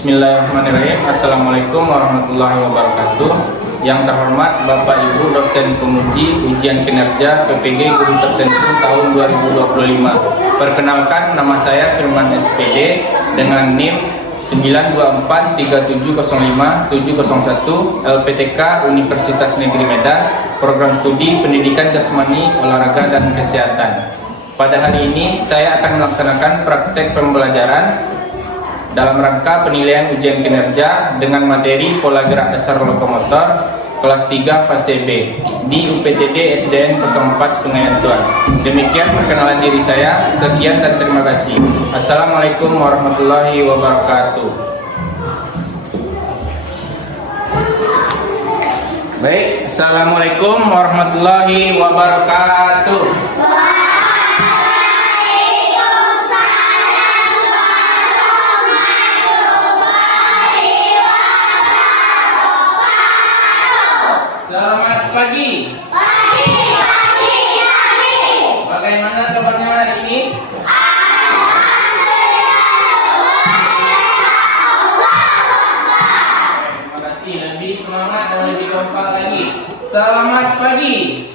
Bismillahirrahmanirrahim. Assalamualaikum warahmatullahi wabarakatuh. Yang terhormat Bapak Ibu dosen penguji ujian kinerja PPG Guru Tertentu tahun 2025. Perkenalkan, nama saya Firman SPD dengan NIM 9243705-701 LPTK Universitas Negeri Medan, Program Studi Pendidikan Jasmani, Olahraga dan Kesehatan. Pada hari ini saya akan melaksanakan praktek pembelajaran dalam rangka penilaian ujian kinerja dengan materi pola gerak dasar lokomotor kelas 3 fase B di UPTD SDN 04 Sungai Antuan. Demikian perkenalan diri saya. Sekian dan terima kasih. Assalamualaikum warahmatullahi wabarakatuh. Baik, Assalamualaikum warahmatullahi wabarakatuh. Selamat pagi. Pagi. Bagaimana kabarnya hari ini? Terima kasih. Lebih semangat dan lebih kompak lagi. Selamat pagi.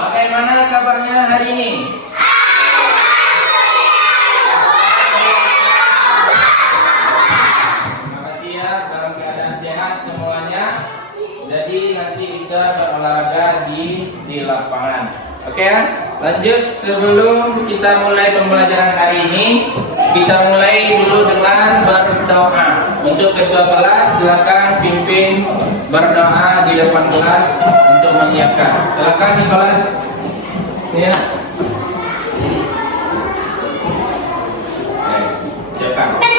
Bagaimana kabarnya hari ini? Terima kasih ya, dalam keadaan sehat semuanya. Jadi nanti bisa berolahraga di lapangan. Oke ya, lanjut. Sebelum kita mulai pembelajaran hari ini, kita mulai dulu dengan berdoa. Untuk kedua kelas, silakan pimpin berdoa di depan kelas untuk menyiapkan. Silakan di kelas. Ya. Silakan.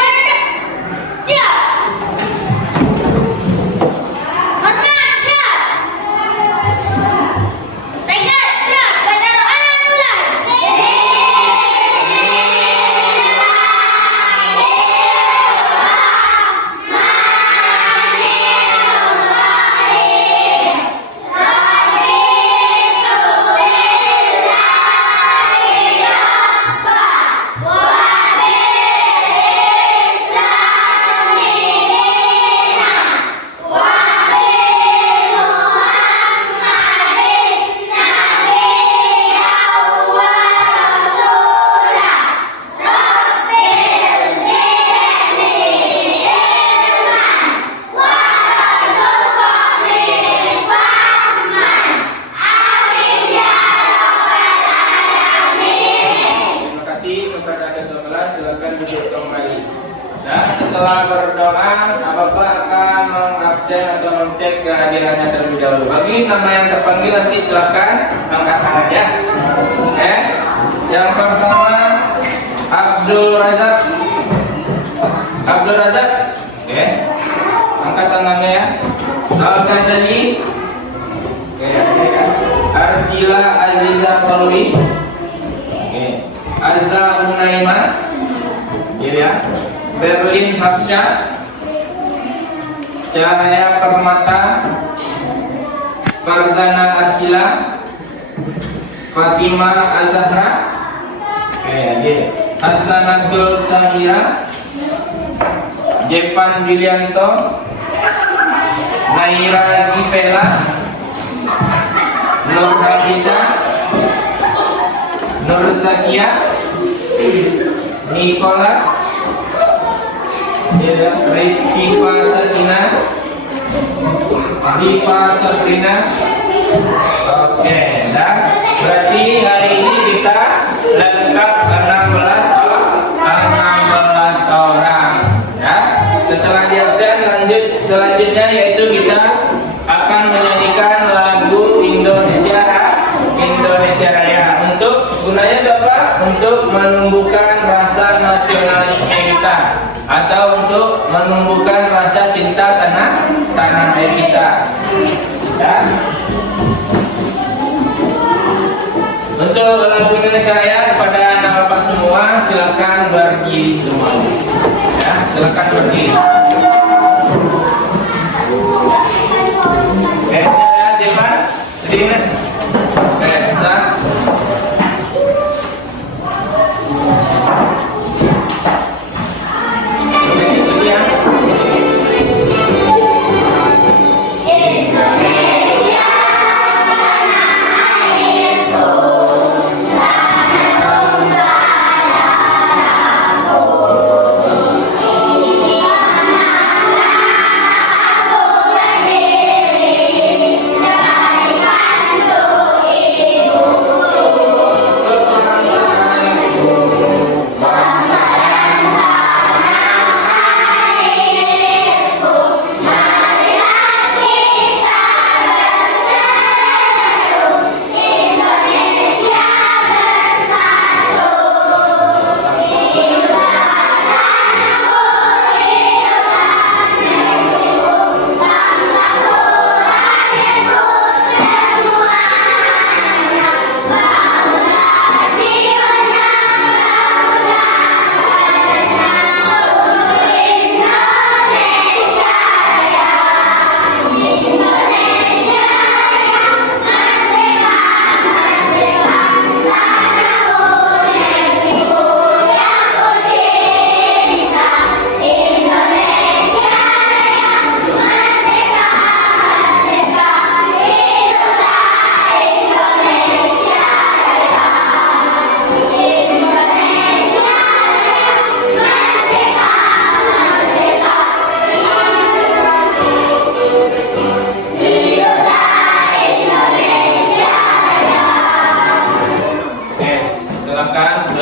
Silakan duduk kembali. Dan setelah berdoa, Bapak akan mengabsen atau mengecek kehadirannya terlebih dahulu. Bagi nama yang terpanggil nanti silakan angkat tangan ya. Oke. Yang pertama Abdul Razak. Abdul Razak. Oke. Angkat tangannya ya. Al-Ghazali. Oke. Arsila Aziza Falwi. Oke. Azza Unaima. Ya, Berlin Hafsyah, Cahaya Permata, Farzana Arsila, Fatimah Azahra, Hasanatul Sahira, Jevan Bilianto, Naira Givela, Nur Hafiza, Nur Zakia, Nicholas, Rizky Fasakina, Ziva Sabrina. Oke, dan berarti hari ini kita lengkap 16 orang ya. Setelah di absen, lanjut selanjutnya yaitu kita akan menyanyikan lagu Indonesia Raya. Untuk gunanya apa? Untuk menumbuhkan rasa nasionalisme kita atau untuk menumbuhkan rasa cinta tanah air kita. Ya. Untuk lagu Indonesia Raya kepada anak bapak semua, silakan berdiri semuanya. Ya, silakan berdiri. Saya Jevan, berdiri. Bisa.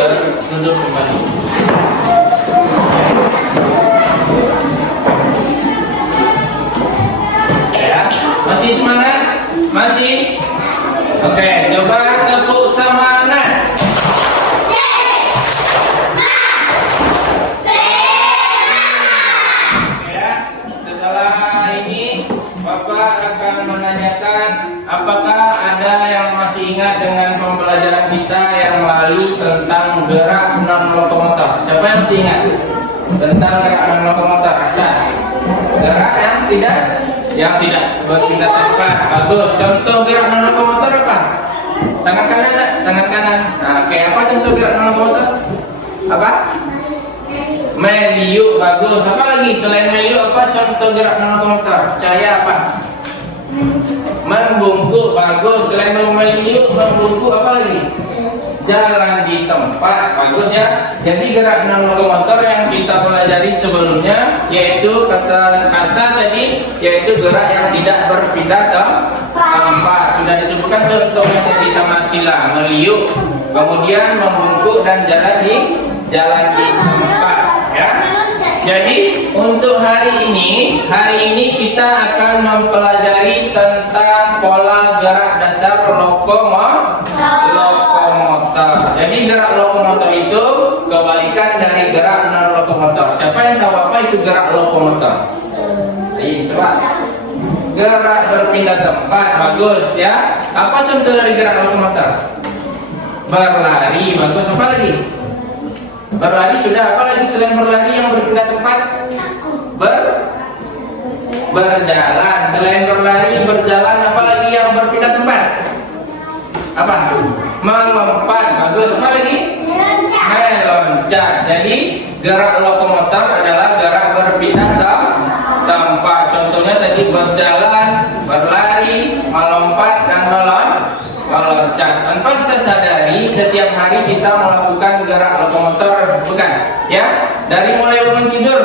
bersudut kembali. Ya, masih semangat? Masih? Oke, coba tepuk semangat. Bapak akan menanyakan apakah ada yang masih ingat dengan pembelajaran kita yang lalu tentang gerak non lokomotor. Siapa yang masih ingat tentang gerak non lokomotor? Asal gerak yang tidak berpindah tempat. Bagus. Contoh gerak non lokomotor apa? Tangan kanan, tangan kanan. Nah, kayak apa contoh gerak non lokomotor? Apa? Meliuk. Bagus. Apa lagi selain meliuk? Apa contoh gerak non lokomotor? Cahaya apa? Membungkuk. Bagus. Selain meliuk, membungkuk, apa lagi? Jalan di tempat. Bagus ya. Jadi gerak non lokomotor yang kita pelajari sebelumnya yaitu kata asal tadi, yaitu gerak yang tidak berpindah tempat. Sudah disebutkan contohnya tadi sama sila, meliuk, kemudian membungkuk dan jalan di tempat. Ya. Jadi untuk hari ini kita akan mempelajari tentang pola gerak dasar lokomotor. Jadi gerak lokomotor itu kebalikan dari gerak non lokomotor. Siapa yang tahu apa itu gerak lokomotor? Ayo coba. Gerak berpindah tempat. Bagus ya. Apa contoh dari gerak lokomotor? Berlari. Bagus. Apa lagi? Berlari sudah. Apa lagi selain berlari yang berpindah tempat? Berjalan. Selain berlari, berjalan, apa lagi yang berpindah tempat? Apa? Melompat. Bagus. Apa lagi? Meloncat. Jadi gerak lokomotor adalah gerak berpindah tempat. Contohnya tadi berjalan, berlari, melompat, dan meloncat. Tanpa kita sadari, setiap hari kita melakukan gerak lokomotor, bukan? Ya, dari mulai bangun tidur,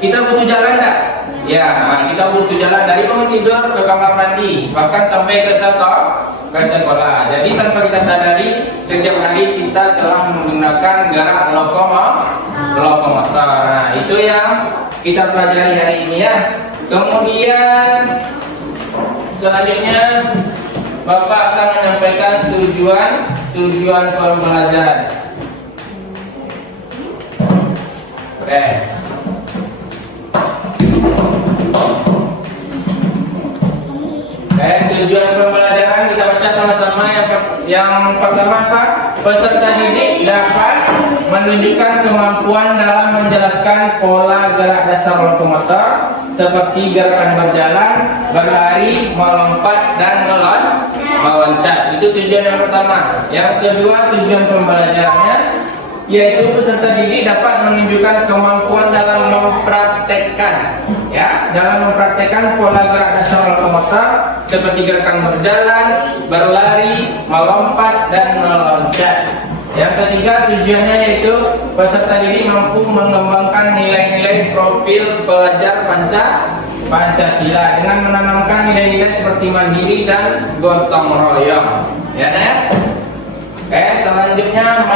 kita butuh jalan enggak? Ya, kita butuh jalan dari bangun tidur ke kamar mandi, bahkan sampai ke sekolah. Jadi tanpa kita sadari, setiap hari kita telah menggunakan gerak lokomotor. Nah, itu yang kita pelajari hari ini ya. Kemudian selanjutnya Bapak akan menyampaikan tujuan pembelajaran. Oke. Tujuan pembelajaran kita baca sama-sama. Yang pertama apa? Peserta didik dapat menunjukkan kemampuan dalam menjelaskan pola gerak dasar lokomotor seperti gerakan berjalan, berlari, melompat, dan meloncat. Itu tujuan yang pertama. Yang kedua, tujuan pembelajarannya yaitu peserta didik dapat menunjukkan kemampuan dalam mempraktekkan pola gerak dasar lokomotor seperti gerakan berjalan, berlari, melompat, dan meloncat. Yang ketiga, tujuannya yaitu peserta didik mampu mengembangkan nilai-nilai profil pelajar Pancasila dengan menanamkan nilai-nilai seperti mandiri dan gotong royong. Ya, Oke, selanjutnya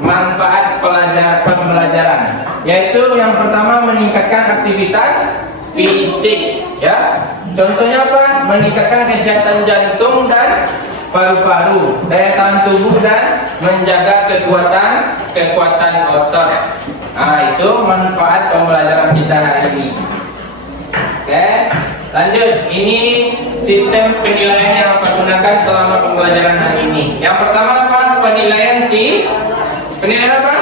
manfaat pembelajaran, yaitu yang pertama meningkatkan aktivitas fisik. Ya, contohnya apa? Meningkatkan kesehatan jantung dan paru-paru, daya tahan tubuh, dan menjaga kekuatan otot. Nah, itu manfaat pembelajaran kita hari ini. Oke, lanjut. Ini sistem penilaian yang akan gunakan selama pembelajaran hari ini. Yang pertama apa? Penilaian apa?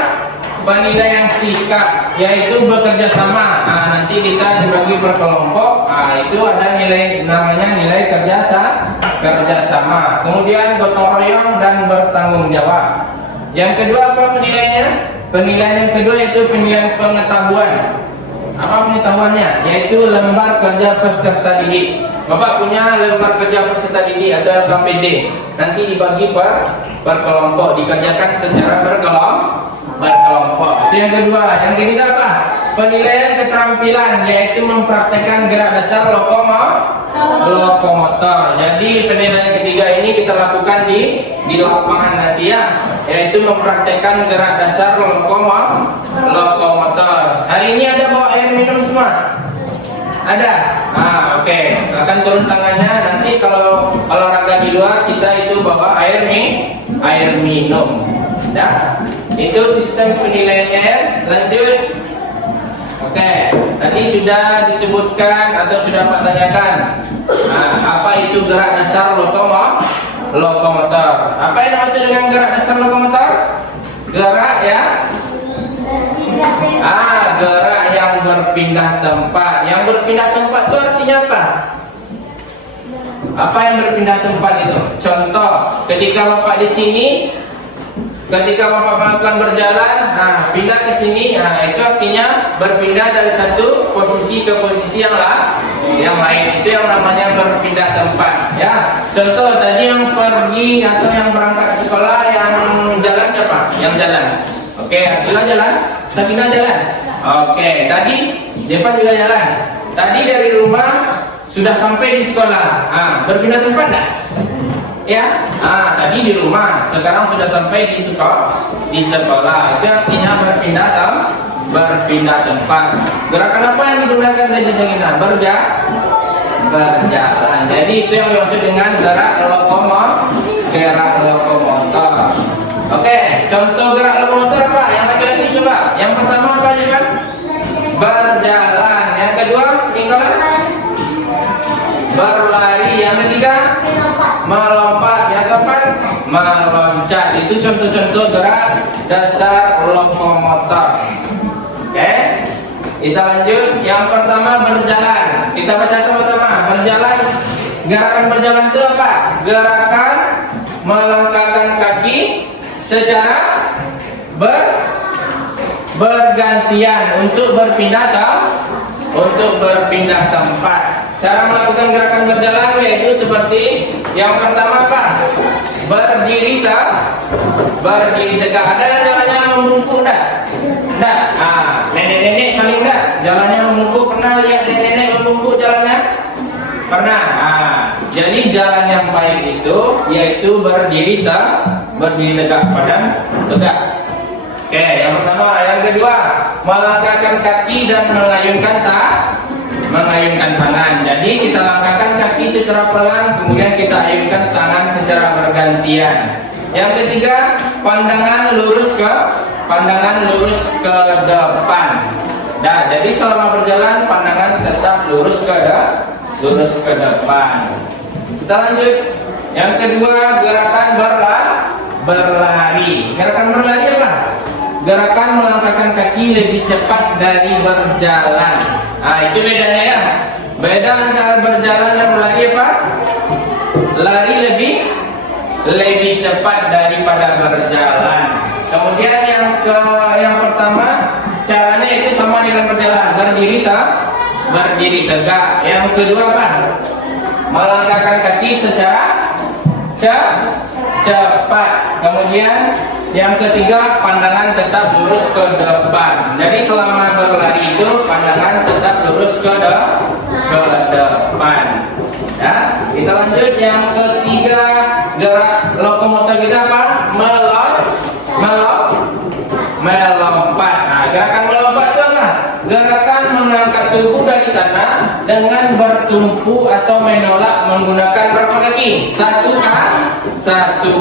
Penilaian sikap, yaitu bekerja sama. Nah, nanti kita dibagi berkelompok. Nah, itu ada namanya nilai kerja sama. Kemudian gotong royong dan bertanggung jawab. Yang kedua apa penilaiannya? Penilaian yang kedua yaitu penilaian pengetahuan. Apa pengetahuannya? Yaitu lembar kerja peserta didik. Bapak punya lembar kerja peserta didik atau LKPD. Nanti dibagi berkelompok, dikerjakan secara berkelompok. Itu yang kedua. Yang ketiga apa? Penilaian keterampilan, yaitu mempraktekkan gerak dasar lokomotor. lokomotor. Jadi penilaian ketiga ini kita lakukan di lapangan nanti ya, yaitu mempraktekkan gerak dasar lokomotor. Hari ini ada bawa air minum semua? Ada? Oke. Akan turun tangannya. Nanti kalau olahraga di luar kita itu bawa air minum. Nah, itu sistem penilaiannya ya. Lanjut. Oke. Tadi sudah disebutkan atau sudah Pak tanyakan. Apa itu gerak dasar lokomotor? Apa yang dimaksud dengan gerak dasar lokomotor? Gerak ya. Gerak yang berpindah tempat. Yang berpindah tempat itu artinya apa? Apa yang berpindah tempat itu? Contoh, ketika Bapak di sini, ketika Bapak melakukan berjalan, pindah ke sini, itu artinya berpindah dari satu posisi ke posisi yang lain. Itu yang namanya berpindah tempat. Ya, contoh tadi yang pergi atau yang berangkat sekolah, yang jalan siapa? Yang jalan. Oke, Asila jalan, Sakina jalan. Oke, tadi Devan juga jalan. Tadi dari rumah sudah sampai di sekolah. Berpindah tempat enggak? Ya. Tadi di rumah, sekarang sudah sampai di sekolah. Itu artinya berpindah tempat. Gerakan apa yang digunakan tadi Sakina? Berjalan. Jadi itu yang dimaksud dengan gerak lokomotor. Oke, contoh gerak lokomotor apa? Yang laki-laki coba. Yang pertama apa aja kan? Berjalan. Yang kedua, Nicholas? Berlari. Yang ketiga, melompat. Yang keempat, meloncat. Itu contoh-contoh gerak dasar lokomotor. Oke, kita lanjut. Yang pertama berjalan. Kita baca sama-sama. Berjalan. Gerakan berjalan itu apa? Gerakan melangkahkan kaki secara bergantian untuk berpindah tempat. Cara melakukan gerakan berjalan yaitu seperti yang pertama apa? Berdiri tegak. Ada jalannya membungkuk enggak? Enggak. Nenek-nenek paling enggak jalannya membungkuk. Pernah lihat nenek-nenek membungkuk jalannya? Pernah. Jadi jalan yang baik itu yaitu berdiri tegak, badan tegak. Oke, yang pertama. Yang kedua, melangkahkan kaki dan mengayunkan tangan. Jadi kita langkahkan kaki secara pelan, kemudian kita ayunkan tangan secara bergantian. Yang ketiga, pandangan lurus ke depan. Nah, jadi selama berjalan pandangan tetap lurus ke depan. Kita lanjut. Yang kedua, gerakan berlari. Gerakan berlari apa? Gerakan melangkahkan kaki lebih cepat dari berjalan. Itu bedanya ya. Beda antara berjalan dan berlari apa? Lari lebih cepat daripada berjalan. Kemudian yang pertama, caranya itu sama dengan berjalan. Berdiri tegak. Yang kedua apa? Melangkahkan kaki secara cepat. Kemudian yang ketiga, pandangan tetap lurus ke depan. Jadi selama berlari itu pandangan tetap lurus ke depan. Ya, kita lanjut. Yang ketiga, gerak lokomotor kita apa? Melompat. Gerakan melompat itu apa? Gerakan mengangkat tubuh dari tanah dengan bertumpu atau menolak menggunakan berapa kaki? Satu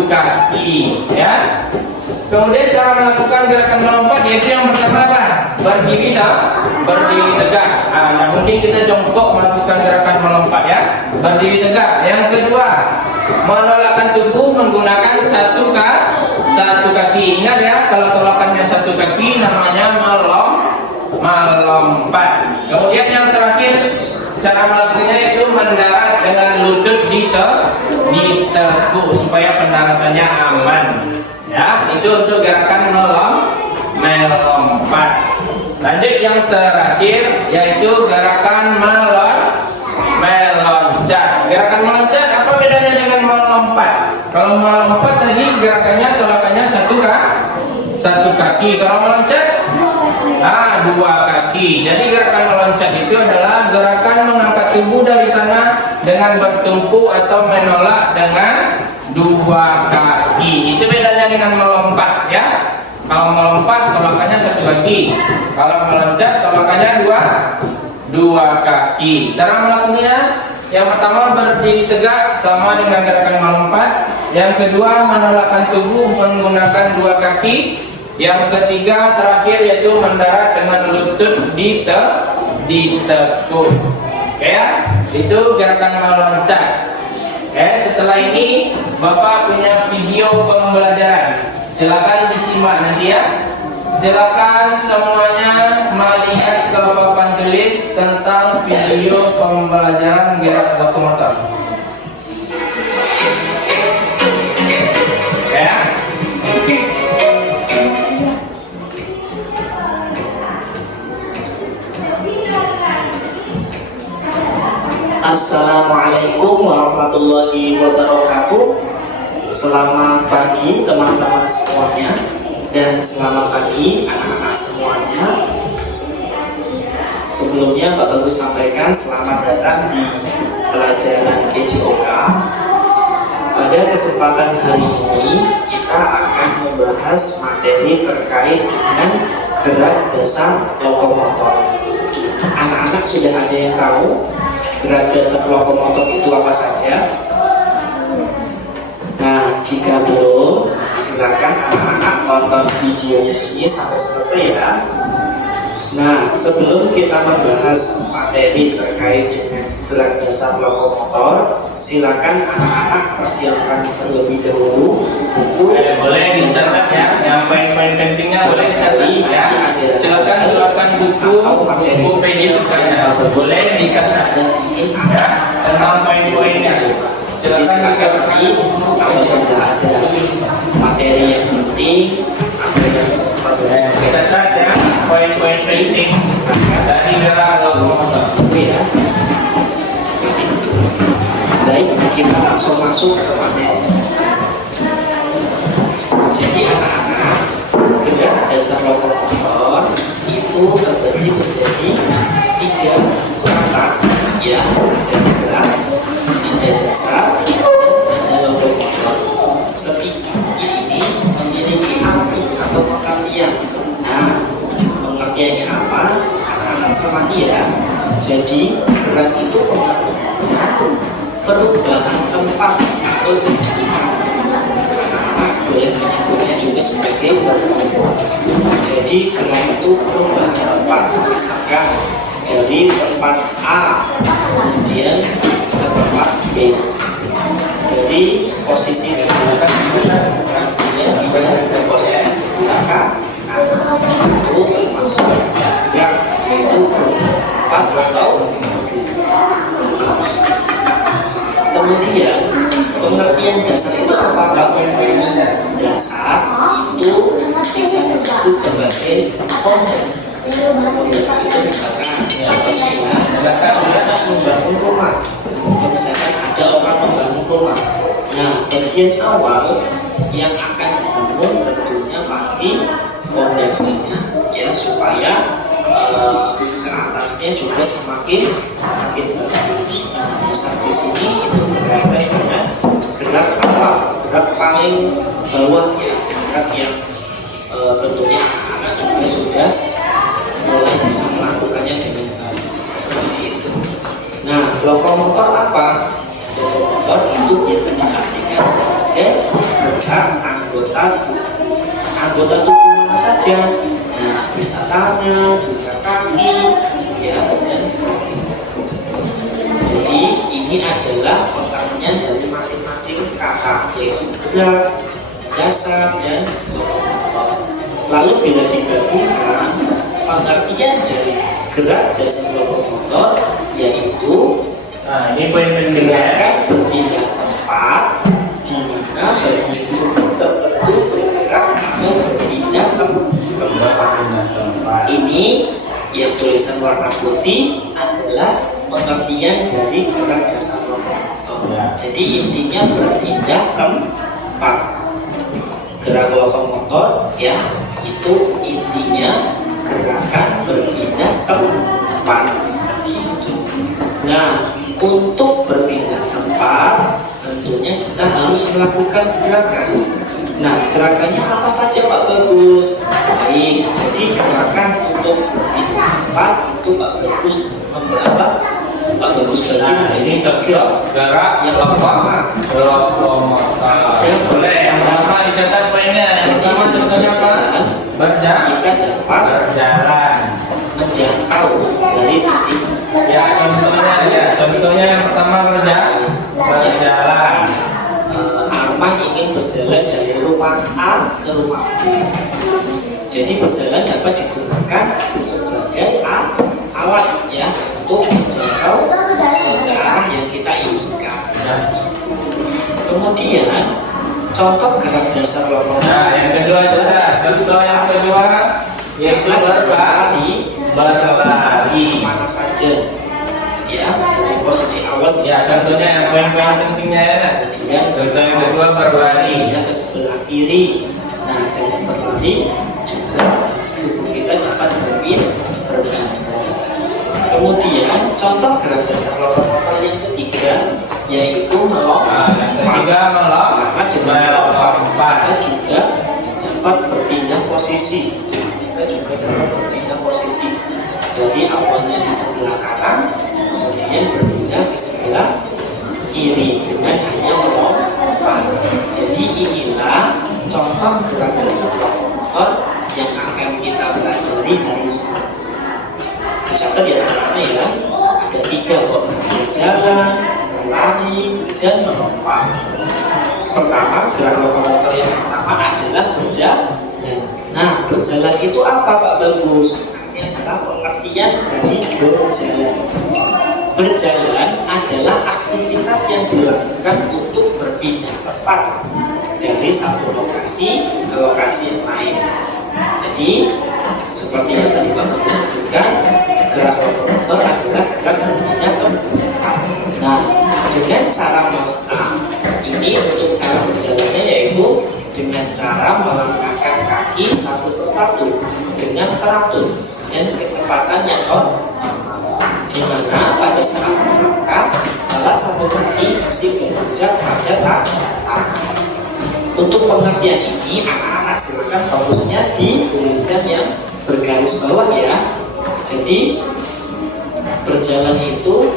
kaki. Ya. Kemudian cara melakukan gerakan melompat yaitu yang pertama apa? Berdiri tegak. Nah, mungkin kita jongkok melakukan gerakan melompat ya. Berdiri tegak. Yang kedua, menolakkan tubuh menggunakan satu kaki. Ingat ya, kalau tolakannya satu kaki namanya melompat. Kemudian yang terakhir, cara melakukannya itu mendarat dengan lutut ditekuk supaya pendaratannya aman. Ya, itu untuk gerakan melompat. Lanjut yang terakhir yaitu gerakan meloncat. Gerakan meloncat apa bedanya dengan melompat? Kalau melompat tadi gerakannya tolakannya satu kaki. Kalau meloncat Dua kaki. Jadi gerakan meloncat itu adalah gerakan mengangkat tubuh dari tanah dengan bertumpu atau menolak dengan dua kaki. Itu bedanya dengan melompat ya. Kalau melompat tolakannya satu kaki. Kalau meloncat tolakannya dua kaki. Cara melakukannya, yang pertama berdiri tegak sama dengan gerakan melompat. Yang kedua menolakkan tubuh menggunakan dua kaki. Yang ketiga terakhir yaitu mendarat dengan lutut ditekuk. Oke ya, itu gerakan meloncat. Oke, setelah ini Bapak punya video pembelajaran. Silakan disimak nanti ya. Silakan semuanya melihat ke papan tulis tentang video pembelajaran gerak lokomotor. Ya. Assalamualaikum warahmatullahi wabarakatuh. Selamat pagi teman-teman semuanya, dan selamat pagi anak-anak semuanya. Sebelumnya Pak Bagus sampaikan selamat datang di pelajaran KJOK. Pada kesempatan hari ini kita akan membahas materi terkait dengan gerak dasar lokomotor. Anak-anak sudah ada yang tahu gerak dasar lokomotor itu apa saja? Nah, jika belum, silakan anak-anak tonton videonya ini sampai selesai ya. Nah, sebelum kita membahas materi terkait dengan gerak dasar lokomotor, silakan anak-anak persiapkan terlebih dahulu buku. Boleh dicatat ya, yang poin-poin pentingnya boleh dicatat ya. Silakan keluarkan buku PDF ya. Boleh dicatat ya, tentang poin-poinnya. Jadi sekali lagi, kalau tidak ada materi yang penting, ada yang perlu Catat ya, poin-poin penting dari gerak lokomotor. ya. Baik, kita langsung masuk ke materi. Jadi anak-anak, gerak dasar lokomotor itu terbagi menjadi 3 kata ya. Ada dasar, ada lokomotor. Setiap ini memiliki arti atau pengertian. Nah, pengertiannya apa? Anak-anak cermati ya. Jadi gerak itu perubahan tempat atau tujuan. Anak-anak boleh menyebutnya juga sebagai lokomotor. Jadi gerak itu perubahan tempat, misalkan dari tempat A kemudian ke tempat B, dari posisi sebelah kiri kemudian pindah ke posisi sebelah kanan. Itu termasuk gerak, yaitu tempat atau kemudian pengertian dasar itu apa? Dasar itu bisa disebut sebagai fondasi. Fondasi itu misalkan membangun rumah, atau misalkan ada orang membangun rumah. Nah, bagian awal yang akan dibangun tentunya pasti fondasinya ya, supaya ke atasnya juga semakin bagus. Dasar di sini itu berkaitan dengan gerak awal, gerak paling bawahnya, gerak yang tentunya anak juga sudah mulai bisa melakukannya dengan baik seperti itu. Nah, lokomotor apa? Lokomotor itu bisa diartikan sebagai gerak anggota tubuh. Anggota tubuh mana saja? Nah, bisa tangan, bisa kaki, ya, dan sebagainya. Jadi ini adalah pengertian dari masing-masing kata, yaitu gerak, dasar, dan lokomotor. Lalu bila digabungkan, pengertian dari gerak dasar lokomotor yaitu ini poin penting gerakan berpindah tempat di mana bagian tubuh tertentu bergerak atau berpindah tempat. Ini yang tulisan warna putih adalah pengertian dari gerak dasar lokomotor. Jadi intinya berpindah tempat. Gerak lokomotor ya, itu intinya gerakan berpindah tempat seperti itu. Nah, untuk berpindah tempat tentunya kita harus melakukan gerakan. Nah, gerakannya apa saja Pak Bagus? Baik, jadi gerakan untuk berpindah tempat itu Pak Bagus memberapa? Pak Bagus bagi menjadi tiga. Gerak Yang pertama, boleh. Yang pertama dicatat poinnya. Yang pertama contohnya apa? kita dapat Berjalan. menjangkau dari titik. Ya, contohnya yang pertama berjalan. Arman ingin berjalan dari rumah A ke rumah B. Jadi berjalan dapat digunakan sebagai alat ya untuk menjangkau ke arah yang kita inginkan. Kemudian contoh gerak dasar lokomotif. Nah, yang kedua juga. Contoh yang kedua yaitu berlari. Mana saja ya dari posisi awal Ya, contohnya yang poin-poin pentingnya ya. kemudian Contoh yang kedua berlari. pindah ke sebelah kiri. Nah, dengan berlari juga tubuh kita dapat berpindah. Kemudian contoh gerak dasar lokomotor yang ketiga yaitu melompat. Yang ketiga Karena dengan melompat kita melompat. juga dapat berpindah posisi. Kita juga dapat berpindah posisi dari awalnya di sebelah kanan kemudian berpindah ke sebelah kiri dengan hanya melompat. Jadi inilah contoh gerak dasar lokomotor yang akan kita pelajari hari ini. Dicatat ya anak-anak ya, ada tiga kok: berjalan, berlari, dan melompat. Pertama, gerak lokomotor yang pertama adalah berjalan. Nah, berjalan itu apa Pak Bagus? Ini adalah pengertian dari berjalan. Berjalan adalah aktivitas yang dilakukan untuk berpindah tempat dari satu lokasi ke lokasi yang lain. Jadi, seperti yang tadi Pak Bagus sebutkan, gerak lokomotor adalah gerak berpindah tempat. Nah, dengan cara ini untuk cara berjalannya yaitu dengan cara melangkahkan kaki satu persatu dengan teratur dan kecepatan yang normal. Di mana pada saat melangkah salah satu kaki masih berjejak pada tangan. Untuk pengertian ini anak-anak silakan fokusnya di tulisan yang bergaris bawah ya. Jadi berjalan itu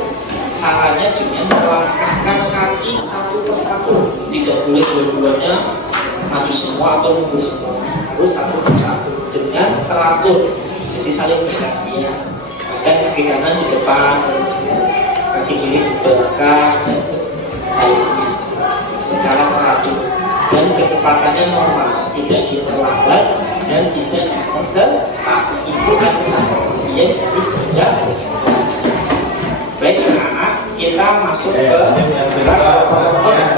caranya dengan melangkahkan kaki satu persatu, tidak boleh dua-duanya maju semua atau mundur semua, harus satu persatu dengan teratur. Jadi saling bergantian. Bahkan kaki kanan di depan, kaki kiri di belakang dan sebaliknya secara teratur dan kecepatannya normal, tidak diperlambat dan tidak dipercepat. Itu adalah pengertian dari berjalan. Baik anak-anak, kita masuk ke gerak lokomotor yang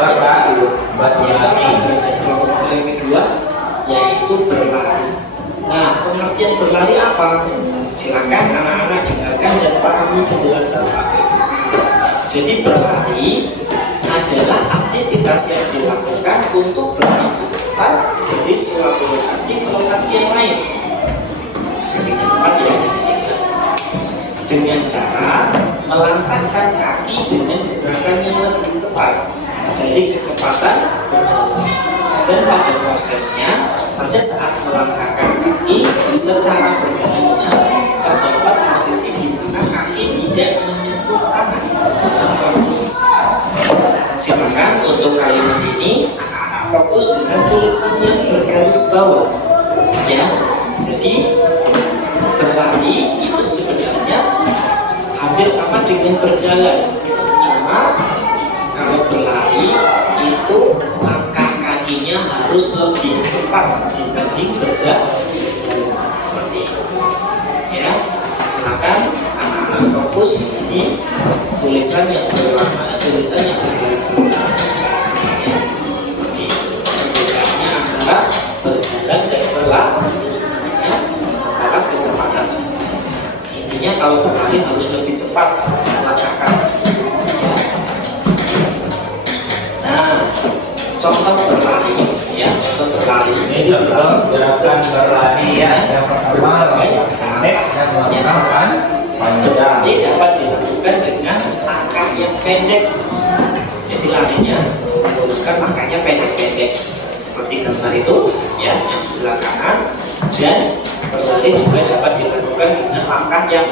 kedua yaitu berlari. Nah, pengertian berlari apa? Silakan anak-anak dengarkan dan pahami penjelasan Pak Bagus. Jadi berlari adalah aktivitas yang dilakukan untuk berpindah tempat dari suatu lokasi ke lokasi yang lain. Berpindah tempat ya, dengan cara melangkahkan kaki dengan gerakan yang lebih cepat dari kecepatan berjalan. Dan pada prosesnya, pada saat melangkahkan kaki, secara bergantian terdapat posisi di mana kaki tidak menyentuh tangan dalam posisi. Silakan untuk kalimat ini anak-anak fokus dengan tulisan yang bergaris bawah. Ya, jadi berlari itu sebenarnya hampir sama dengan berjalan. Cuma kalau berlari itu langkah kakinya harus lebih cepat dibanding berjalan seperti itu. Ya, silakan anak-anak fokus di tulisan yang berwarna, tulisan yang bergaris bawah. Ya, seperti itu. Perbedaannya antara berjalan dan berlari. Ya, masalah kecepatan saja. Intinya kalau berlari harus lebih cepat melangkahkan. Ya. Nah, contoh berlari, ya, contoh berlari Ini contoh gerakan berlari ya. Yang pertama pendek dan melakukan panjang. Ini dapat dilakukan dengan langkah yang pendek. Jadi larinya menggunakan langkahnya pendek-pendek seperti gambar itu ya, yang sebelah kanan. Dan berlari juga dapat dilakukan dengan langkah yang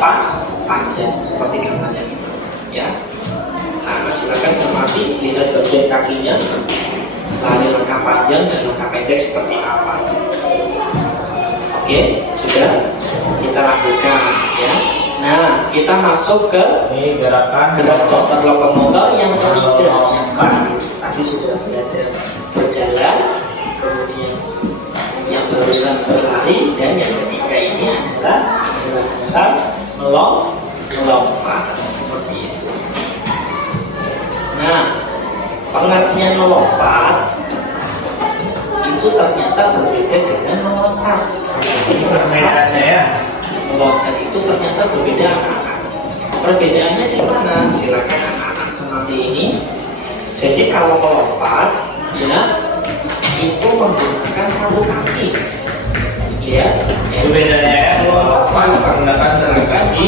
panjang seperti gambarnya ya. Nah, silakan cermati, lihat bagian kakinya, lari langkah panjang dan langkah pendek seperti apa. Oke, sudah, kita lanjutkan ya. Nah, kita masuk ke Ini gerakan gerak dasar lokomotor yang ketiga, yang terakhir. Tadi sudah belajar berjalan, kemudian yang barusan berlari, dan yang ketiga ini adalah gerak dasar melompat seperti itu. Nah, pengertian melompat itu ternyata berbeda dengan meloncat. Ini perbedaannya ya. Meloncat itu ternyata berbeda anak-anak. Perbedaannya di mana? Silakan anak-anak seperti ini. Jadi kalau melompat, ya itu menggunakan satu kaki. Ya, Bedanya ya, melompat menggunakan satu kaki.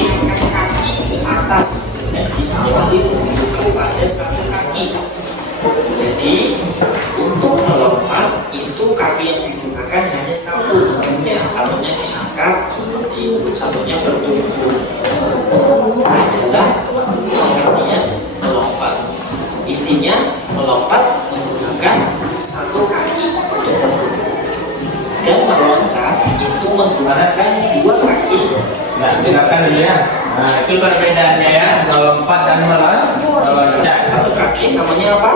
kaki ke atas dan diawali menuju pada satu kaki. Jadi untuk melompat itu kaki yang digunakan hanya satu, yang satunya diangkat seperti itu, satunya bertumpuk. Adalah pengertian melompat. Intinya melompat menggunakan satu kaki dan meloncat itu menggunakan dua kaki. Nah, gunakan dulu ya. Nah, itu perbedaannya ya, melompat dan meloncat. Satu kaki namanya apa?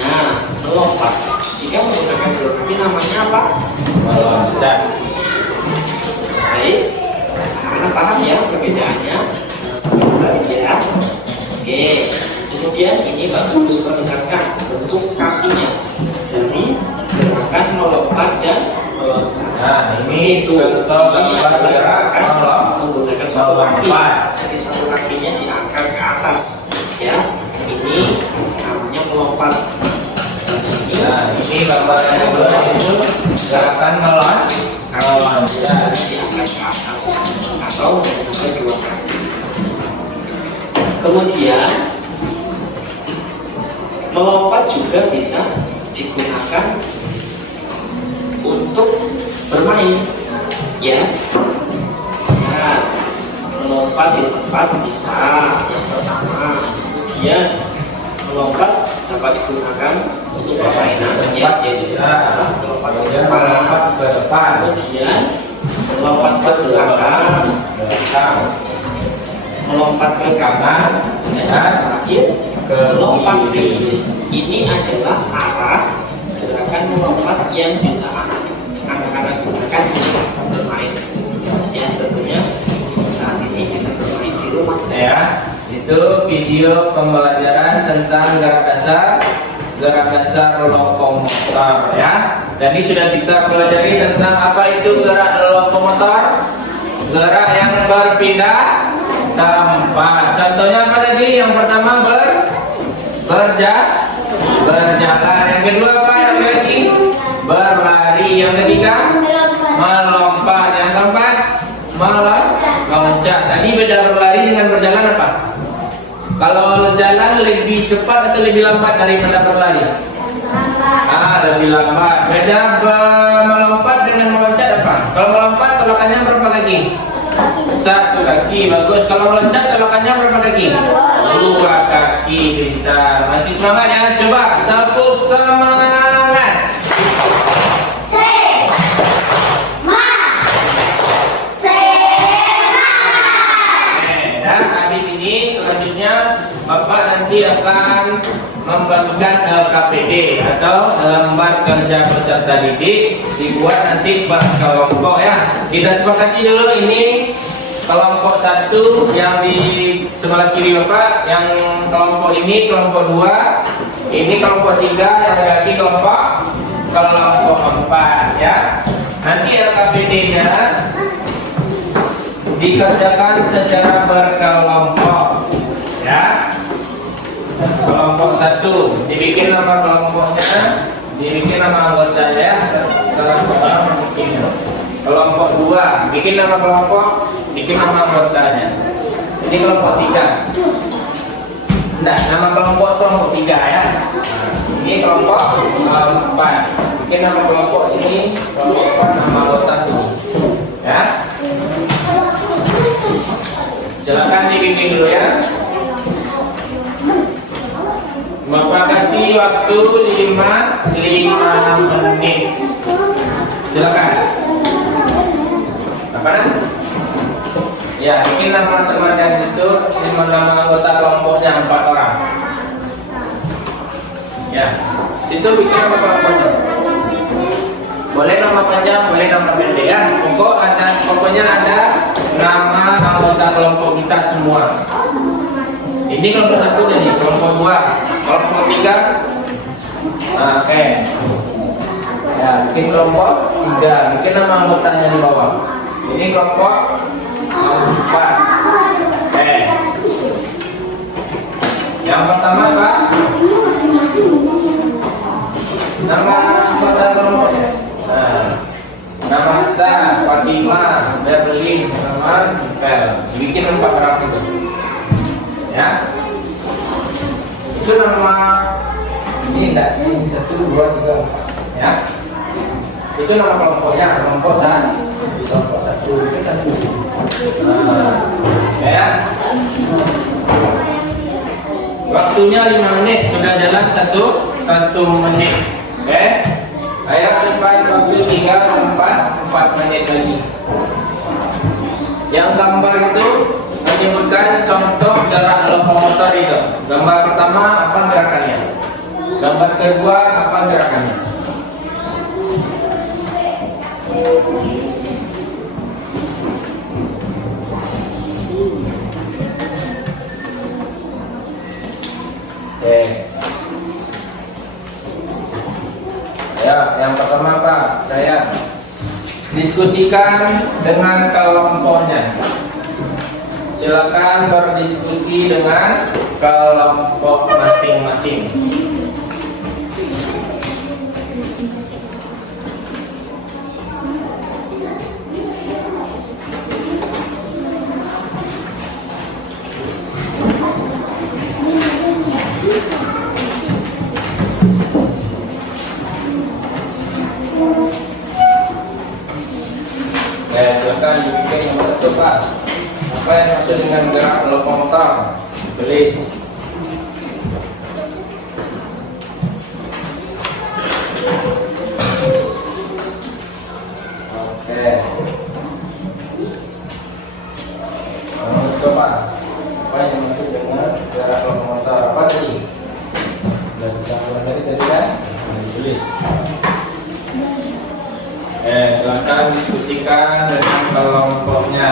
Nah, melompat. Jika menggunakan dua kaki namanya apa? Meloncat. Baik, karena paham ya perbedaannya. Jangan sampai berbalik ya. Oke, kemudian ini Pak Guru perlihatkan bentuk kakinya dari gerakan melompat dan meloncat. Nah, ini contoh Ini gambar adalah gerakan gerakan menggunakan satu kaki. melompat. Jadi satu kakinya diangkat ke atas, ya. Ini namanya melompat. Nah, ini gambar yang kedua itu gerakan meloncat. Diangkat ke atas atau menggunakan dua kaki. Kemudian melompat juga bisa digunakan untuk bermain, ya. Nah, melompat di tempat bisa yang pertama. Kemudian melompat dapat digunakan untuk permainan, ya, yaitu melompat ke Kemudian depan. melompat ke depan. Kemudian melompat ke belakang, Belakang. melompat ke kanan, dan terakhir Ke melompat ke kiri. kiri. Ini adalah arah gerakan melompat yang bisa anak-anak gunakan untuk bermain. Ya, tentunya saat ini bisa bermain di rumah. Ya, itu video pembelajaran tentang gerak dasar lokomotor ya. Jadi sudah kita pelajari tentang apa itu gerak lokomotor, gerak yang berpindah tempat. Contohnya apa tadi? Yang pertama berjalan. Yang kedua apa? Yang lagi berlari. Yang ketiga melompat. Yang keempat meloncat. Tadi beda berlari dengan berjalan apa? Kalau jalan lebih cepat atau lebih lambat daripada berlari? Lebih lambat. Beda melompat dengan meloncat apa? Kalau melompat tolakannya berapa kaki? Satu kaki, bagus. Kalau meloncat tolakannya berapa kaki? Dua kaki, pintar. Masih semangat ya? Coba tepuk semangat. Dan habis ini selanjutnya Bapak nanti akan membagikan LKPD atau lembar kerja peserta didik, dibuat nanti buat kelompok ya. Kita sepakati dulu ini kelompok 1 yang di sebelah kiri Bapak, yang kelompok ini kelompok 2, ini kelompok 3, yang lagi kelompok 4 ya. Nanti LKPD-nya dikerjakan secara berkelompok ya. Kelompok 1 dibikin nama kelompoknya dibikin nama anggotanya ya, salah seorang bikin. Kelompok 2 bikin nama kelompok, bikin nama anggotanya. Ini kelompok 3. Nah, nama kelompok 3 ya. Ini kelompok 4. Bikin nama kelompok sini, kelompok 4 nama anggota sini. Ya. Silakan dibikin dulu ya. Bapak kasih waktu 5 menit. Silakan. Apa nak? Ya, bikin nama teman itu 5 nama anggota kelompoknya 4 orang. Ya, situ bikin nama kelompoknya. Boleh nama panjang, boleh nama pendek ya. Pokoknya ada nama anggota kelompok kita semua. Ini kelompok 1 jadi kelompok 2, kelompok 3. Oke. Ya, bikin kelompok 3. Bikin nama anggotanya di bawah. Ini kelompok 4. Yang pertama Pak, nama anggota kelompoknya. Nama Sa, Fatimah, Berlin, sama Pel. Dibikin 4 orang itu. Ya, itu nama ini enggak, ini 1, 2, 3, 4 ya. Itu nama kelompoknya, kelompok Sa, kelompok 1, itu 1. Ya, waktunya 5 menit, sudah jalan 1 menit. Oke, ayo cepat, waktu 3, 4 menit lagi. Yang gambar itu menyebutkan contoh gerak lokomotor itu. Gambar pertama apa gerakannya? Gambar kedua apa gerakannya? Oke. Ya, yang pertama Pak, saya diskusikan dengan kelompoknya. Silakan berdiskusi dengan kelompok masing-masing. Ya, silakan dibikin nomor 1 Pak. Apa yang maksud dengan gerak lokomotor? Tulis. Oke. Coba. Apa yang maksud dengan gerak lokomotor? Apa tadi? Sudah kita ulang tadi kan? Tulis. Silakan diskusikan dengan kelompoknya.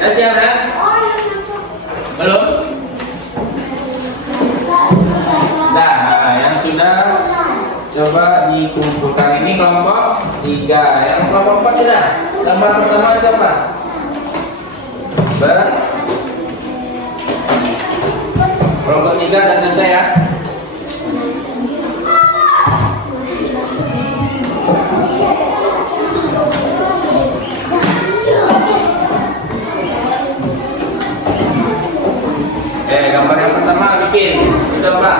Udah siap kan? Belum? Nah, yang sudah coba dikumpulkan ini kelompok 3. Yang kelompok 4 sudah. Gambar pertama coba. Kelompok 3 sudah selesai ya. Gambar yang pertama bikin. Sudah Pak.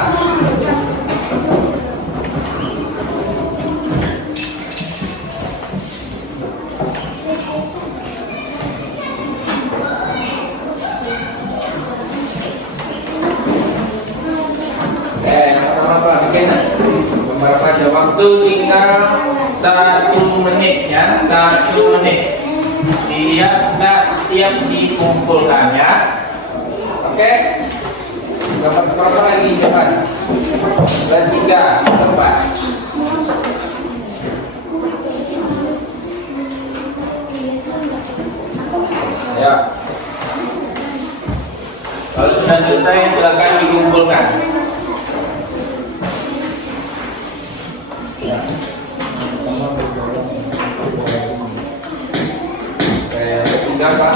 Yang pertama Pak bikin. Gambar pada waktu tinggal 1 menit ya. 1 menit. Siap dikumpulkan ya. Oke. Gambar berapa lagi coba? 3, 4. Ya. sudah selesai, silakan dikumpulkan. Ketiga, Pak.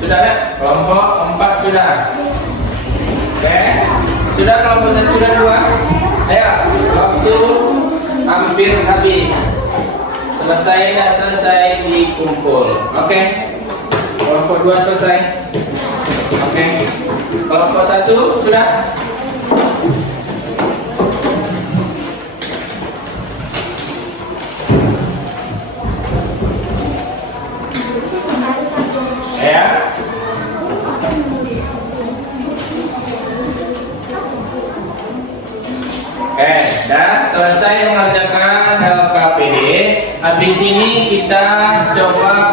Sudah ya? Kelompok 4 sudah. Oke. Sudah kelompok 1 dan 2. Ayo, waktu hampir habis. Selesai tidak selesai dikumpul. Oke. Kelompok 2 selesai. Oke. Kelompok 1 sudah. Ya. Dah selesai mengerjakan LKPD. Habis ini kita coba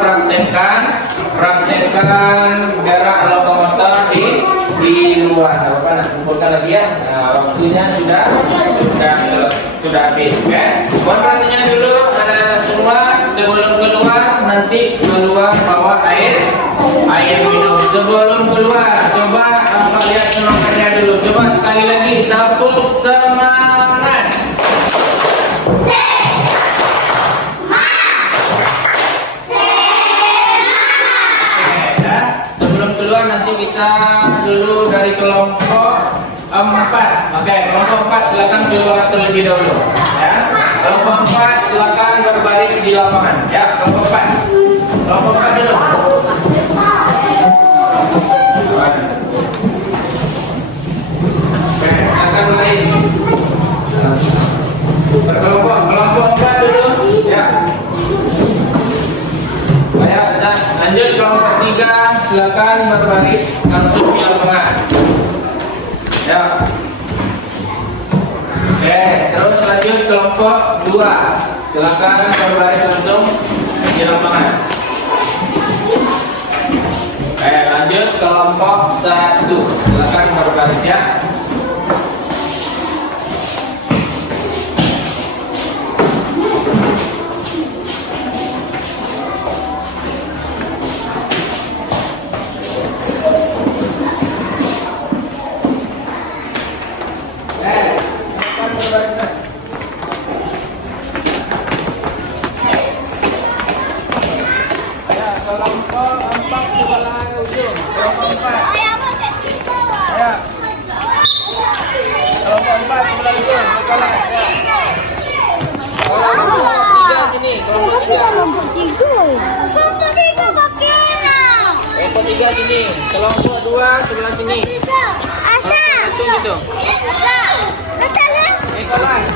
praktekkan gerak lokomotor di luar. Apa nak kumpulkan lagi ya? Nah, waktunya sudah habis. Oke. Mohon perhatiannya dulu anak-anak semua, sebelum keluar nanti keluar bawa air minum. Sebelum keluar coba lihat semangatnya dulu. Coba sekali lagi tepuk semangat. Sebelum keluar nanti kita dulu dari kelompok 4. Oke, kelompok 4 silakan keluar terlebih dahulu. Ya, kelompok 4 silakan berbaris di lapangan. Ya, kelompok 4. Kelompok 4 dulu. Oke, akan baris. Kelompok 4 dulu. Ya. Ayo, lanjut kelompok 3 silakan berbaris langsung di lapangan. Ya. Oke, terus lanjut kelompok 2 silakan berbaris langsung di lapangan. Lanjut kelompok 1 silakan berbaris ya. Kelompok 3 sini, kelompok 2 sebelah sini. Kelompok 1 gitu. Kelas.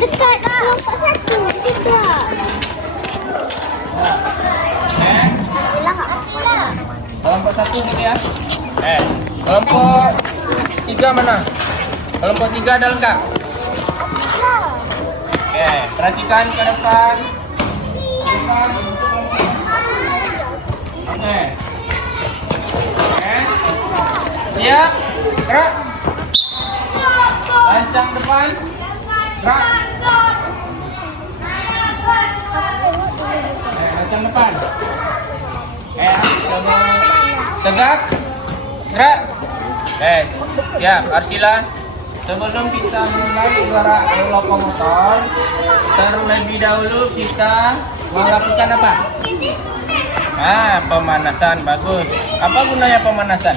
Dekat kelompok 1 juga. Kelompok 1 gitu ya. Kelompok 3 mana? Kelompok 3 ada lengkap. Perhatikan ke depan. Siap, gerak. Lancang depan, gerak. Lancang depan. Tegak, gerak. Siap, Arsila. Sebelum kita mulai gerak lokomotor, terlebih dahulu kita melakukan apa? Pemanasan, bagus. Apa gunanya pemanasan?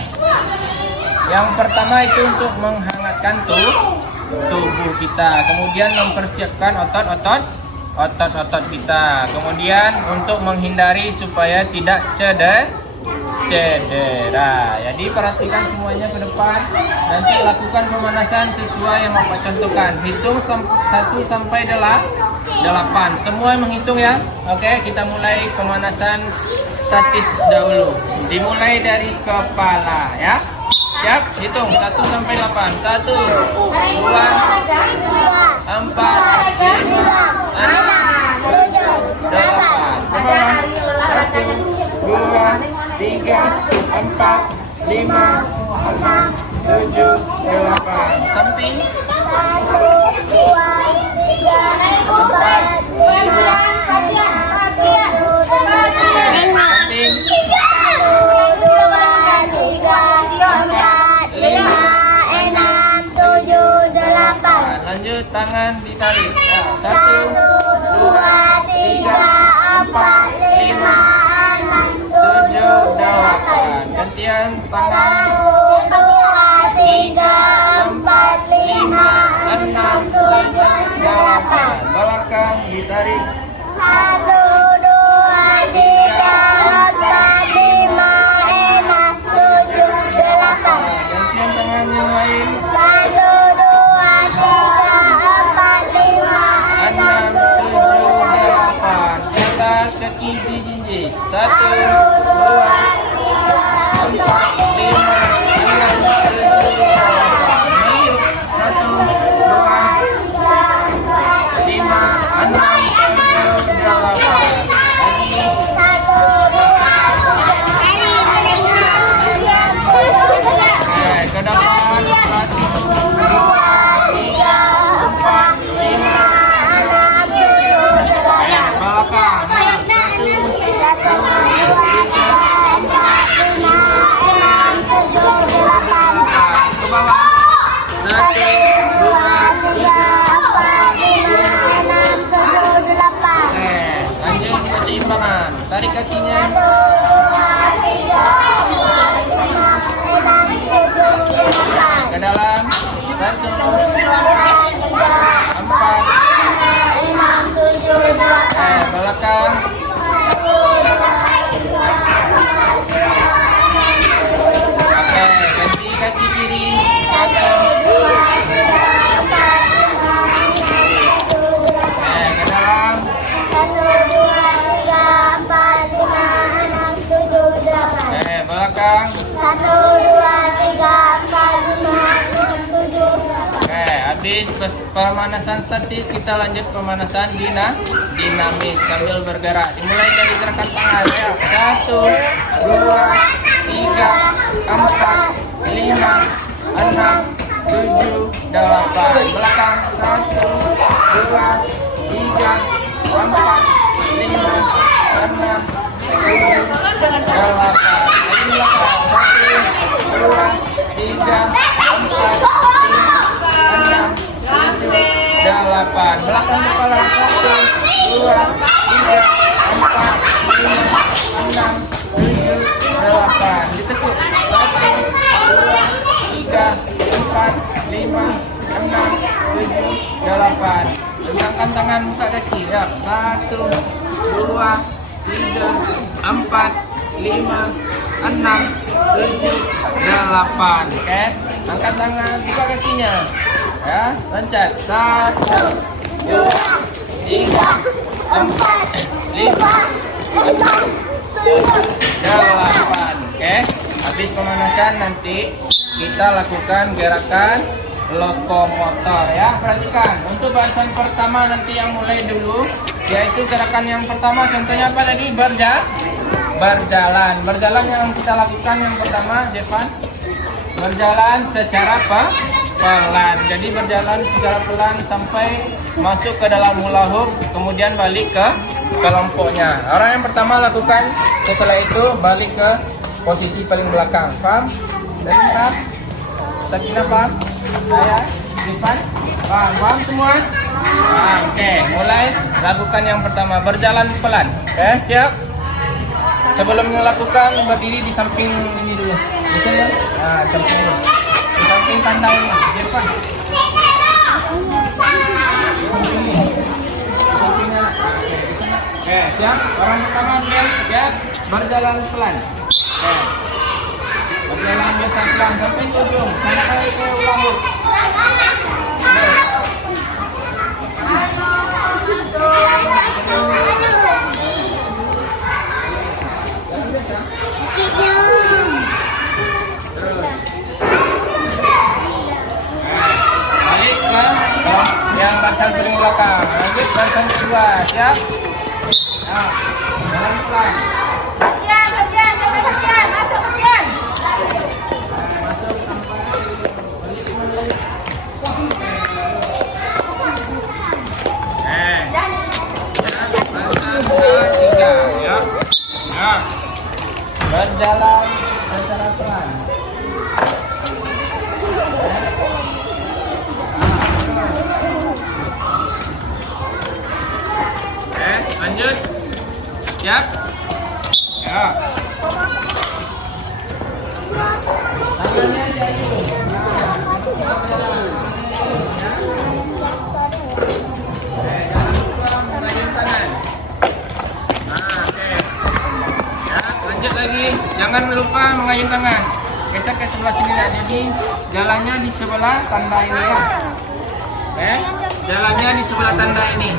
Yang pertama itu untuk menghangatkan tubuh kita, kemudian mempersiapkan otot-otot kita, kemudian untuk menghindari supaya tidak cedera. Jadi perhatikan semuanya ke depan. Nanti lakukan pemanasan sesuai yang Bapak contohkan. Hitung 1 sampai 8. Semua menghitung ya. Oke, kita mulai pemanasan statis dahulu. Dimulai dari kepala ya. Siap? Hitung 1 sampai 8. 1, 2, 4, 5, 6, 8. 1, 2, 3, 4, 5, 6, 7, 8. Samping 4, 5, 6, 7, 8. tangan. 1, 2, 3, 4, 5, 6, 7, 8. Belakang ditarik. 1, 2, 3, 4, 5, 6, 7, 8. Gantian tangan yang lain. 1, 2, 3, 4, 5, 6, 7, 8. Di atas kaki dijinjing. 1, 2, 4, 5, 6, 7, 8. Meliuk. 1, 2, 5, 6, 7, 8. Lagi. Ke depan. 1, 2, 3, 4, 5. Belakang. 4, ke bawah. 1, 2, 3. Lanjut keseimbangan. Tarik kakinya. Ke dalam. 1, 4. Belakang. Oke, ganti kaki kiri. 1. Ke dalam. Belakang. 1, 2, 3, 4, 5, 6, 7, 8. Habis pemanasan statis, kita lanjut pemanasan dinamis sambil bergerak. Dimulai dari gerakan tangan ya. 1, 2, 3, 4, 5, 6, 7, 8. Belakang. 1, 2, 3, 4, 5, 6, 7, 8. Lagi belakang. 1, 2, 3, 4, 5, 6, 7, 8. Belakang kepala. 1, 2, 3, 4, 5, 6, 7, 8. Ditekuk. 1, 2, 3, 4, 5, 6, 7, 8. Tentangkan tangan, muka kaki ya. 1, 2, 3, 4, 5, 6, 7, 8. Oke. Angkat tangan, buka kakinya. Ya, loncat. 1, 2, 3, 4, 5, 6, 7, 8. Oke. Habis pemanasan nanti kita lakukan gerakan lokomotor ya. Perhatikan. Untuk barisan pertama nanti yang mulai dulu, yaitu gerakan yang pertama contohnya apa tadi? Berjalan. Berjalan yang kita lakukan yang pertama, Jevan. Berjalan secara pelan. Jadi berjalan secara pelan sampai masuk ke dalam hula hoop, kemudian balik ke kelompoknya. Orang yang pertama lakukan, setelah itu balik ke posisi paling belakang. Paham? Dan paham? Sakinah paham? Saya? Jevan? Paham semua? Oke, mulai lakukan yang pertama, berjalan pelan. Oke, siap? Sebelum melakukan, berdiri di samping ini dulu. Di sini. Nah, samping ini. Di samping tandang ini. Jevan. Oke, siap? Orang pertama dia siap? Berjalan pelan. Oke. Berjalan biasa pelan sampai ke ujung. Sampai ke hula hoop. Balik ke yang barisan paling belakang. Lanjut barisan kedua, siap? Nah, jalan pelan. Berjalan secara pelan. Lanjut. Siap? Ya. Tangannya aja yuk. Jangan lupa mengayun tangan. Oke. Ya, lanjut lagi. Jangan lupa mengayun tangan. Geser ke sebelah sini ya. Jadi jalannya di sebelah tanda ini ya. Jalannya di sebelah tanda ini.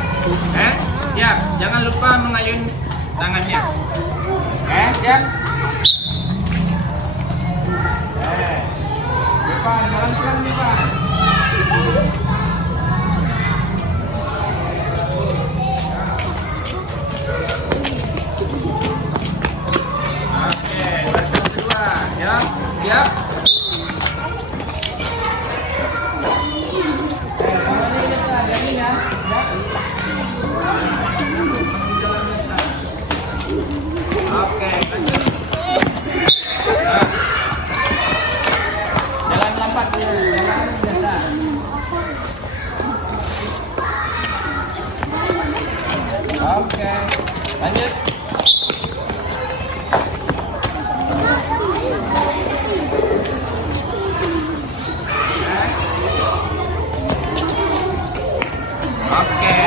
Siap. Jangan lupa mengayun tangannya. Siap. Depan, jalan pelan depan. Oke, baris kedua. Ya, siap. Oke, lanjut. Jalan lambat ya, jalan biasa. Oke, lanjut. Oke,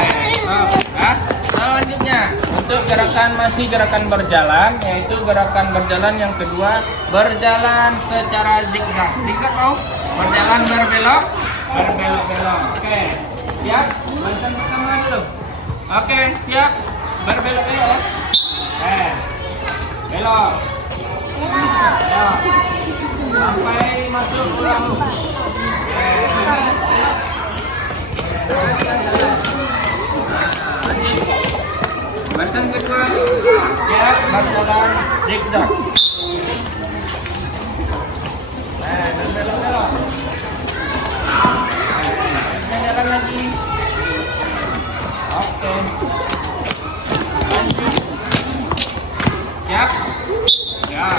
selanjutnya untuk gerakan berjalan, yaitu gerakan berjalan yang kedua, berjalan secara zigzag. Zigzag kau? Berjalan berbelok. Oke, siap? Barisan pertama dulu. Oke, siap? Berbelok-belok. Belok. Sampai masuk ulang. Barisan kedua, ya, berjalan zigzag. Dan belok-belok. Jalan lagi. Oke. Lanjut. Siap? Ya.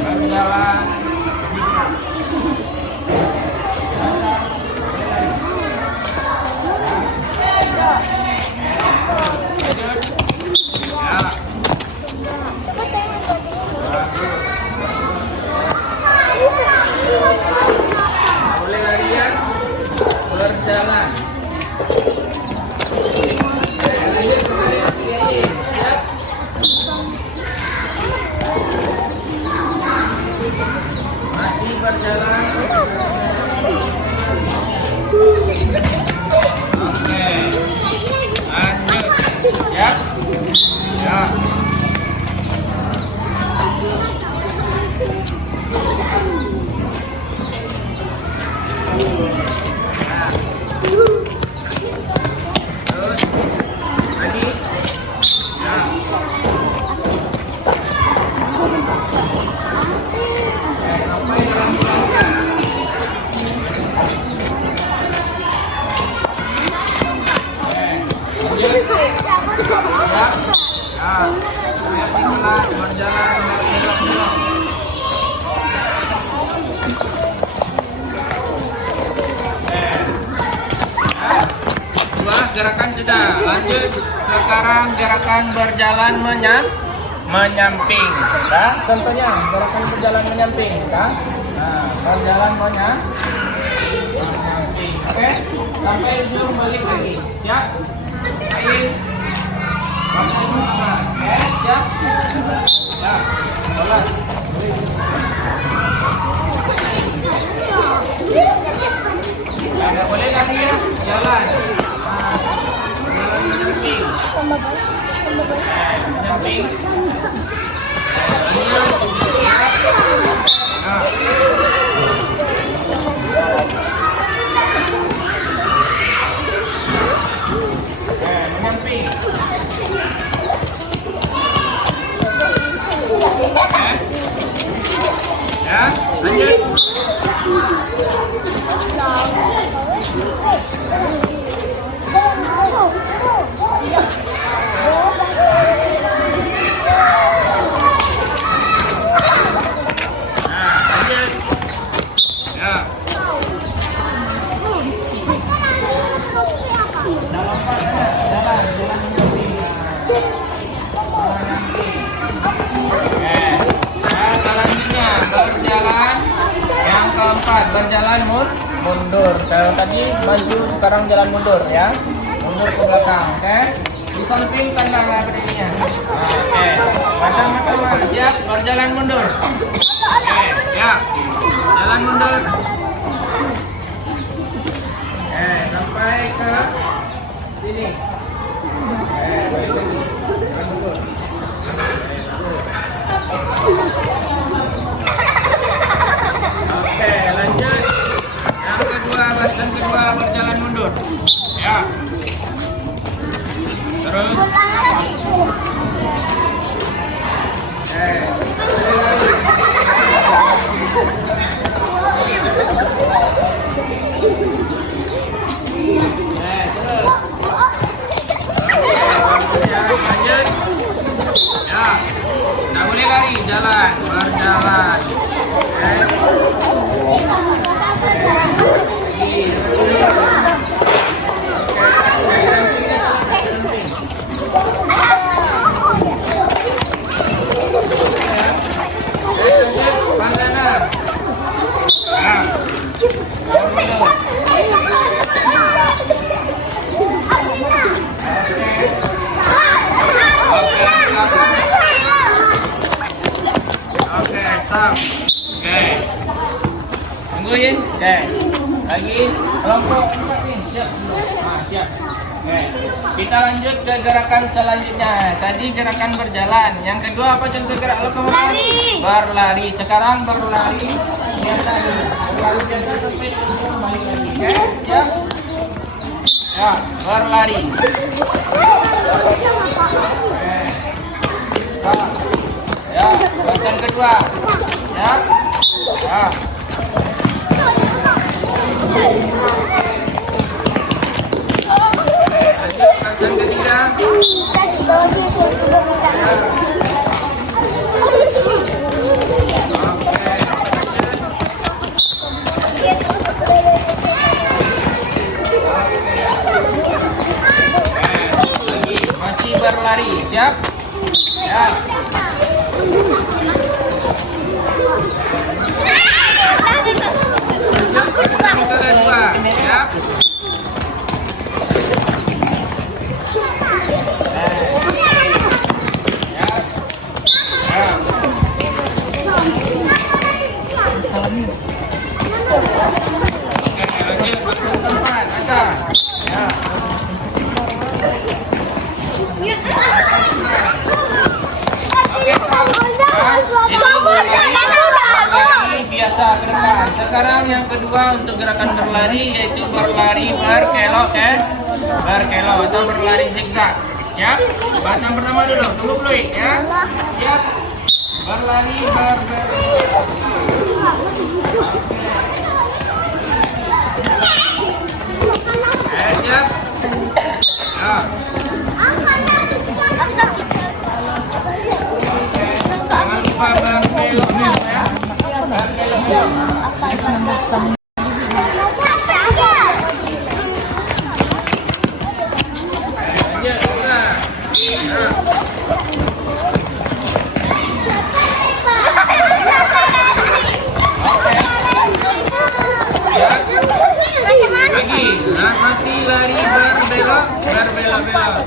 Berjalan zigzag. Boleh larian berjalan. Masih berjalan. Oke. Lanjut. Siap? Ya. Gerakan sudah, lanjut. Sekarang gerakan berjalan menyamping. Nah, contohnya gerakan berjalan menyamping, kan? Nah, berjalan menyamping. Oke, sampai ujung balik lagi. Siap? Baik. Oke, siap? Ya, boleh. Ada boleh lagi ya, jalan. Menyamping. Menyamping. Menyamping. berjalan mundur. Kalau tadi maju, sekarang jalan mundur ya. Mundur ke belakang, oke? Di samping kanan berdirinya. Oke. Pertama-tama siap, berjalan mundur. Oke, ya. Jalan mundur. Sampai ke sini. Balik lagi. Jalan mundur. Oke, lanjut. Yang kedua, barisan kedua berjalan mundur. Ya. Terus. Lanjut. Ya. Nggak boleh lari, jalan, berjalan. Oke. Tungguin. Oke. Lagi kelompok 4 nih. Siap. Siap. Oke. Kita lanjut ke gerakan selanjutnya. Tadi gerakan berjalan. Yang kedua apa contoh gerak lokomotif? Berlari. Sekarang berlari biasa dulu. Berlari biasa sampai turun balik lagi. Oke. Siap. Ya, berlari. Ya, gerakan kedua. Ya. Ya. Lanjut gerakan ketiga. Masih berlari, siap? Ya. Kedua, siap? Biasa ke depan. Sekarang yang kedua untuk gerakan berlari yaitu berlari berkelok berkelok atau berlari zigzag. Siap? Pasang pertama dulu. Tunggu fluid ya. Siap? Berlari siap? Ya. Jangan lupa berkelok ya. Masih lari berbelok.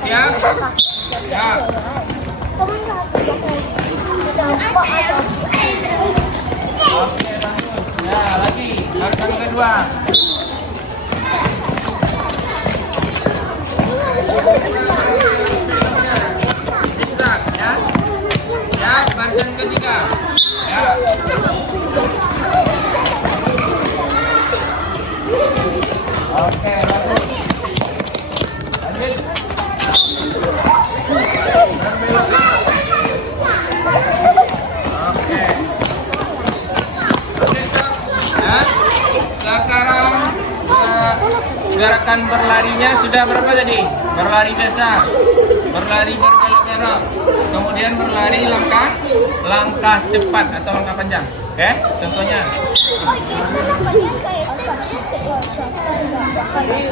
Siap? Siap. Oke, nah lagi gerakan kedua. Zigzag ya. Siap, barisan ketiga. Ya. Oke, lanjut. Berbelok. Oke. Sekarang gerakan berlarinya sudah berapa tadi? Berlari biasa, berlari berbelok-belok, kemudian berlari langkah cepat atau langkah panjang. Oke, contohnya.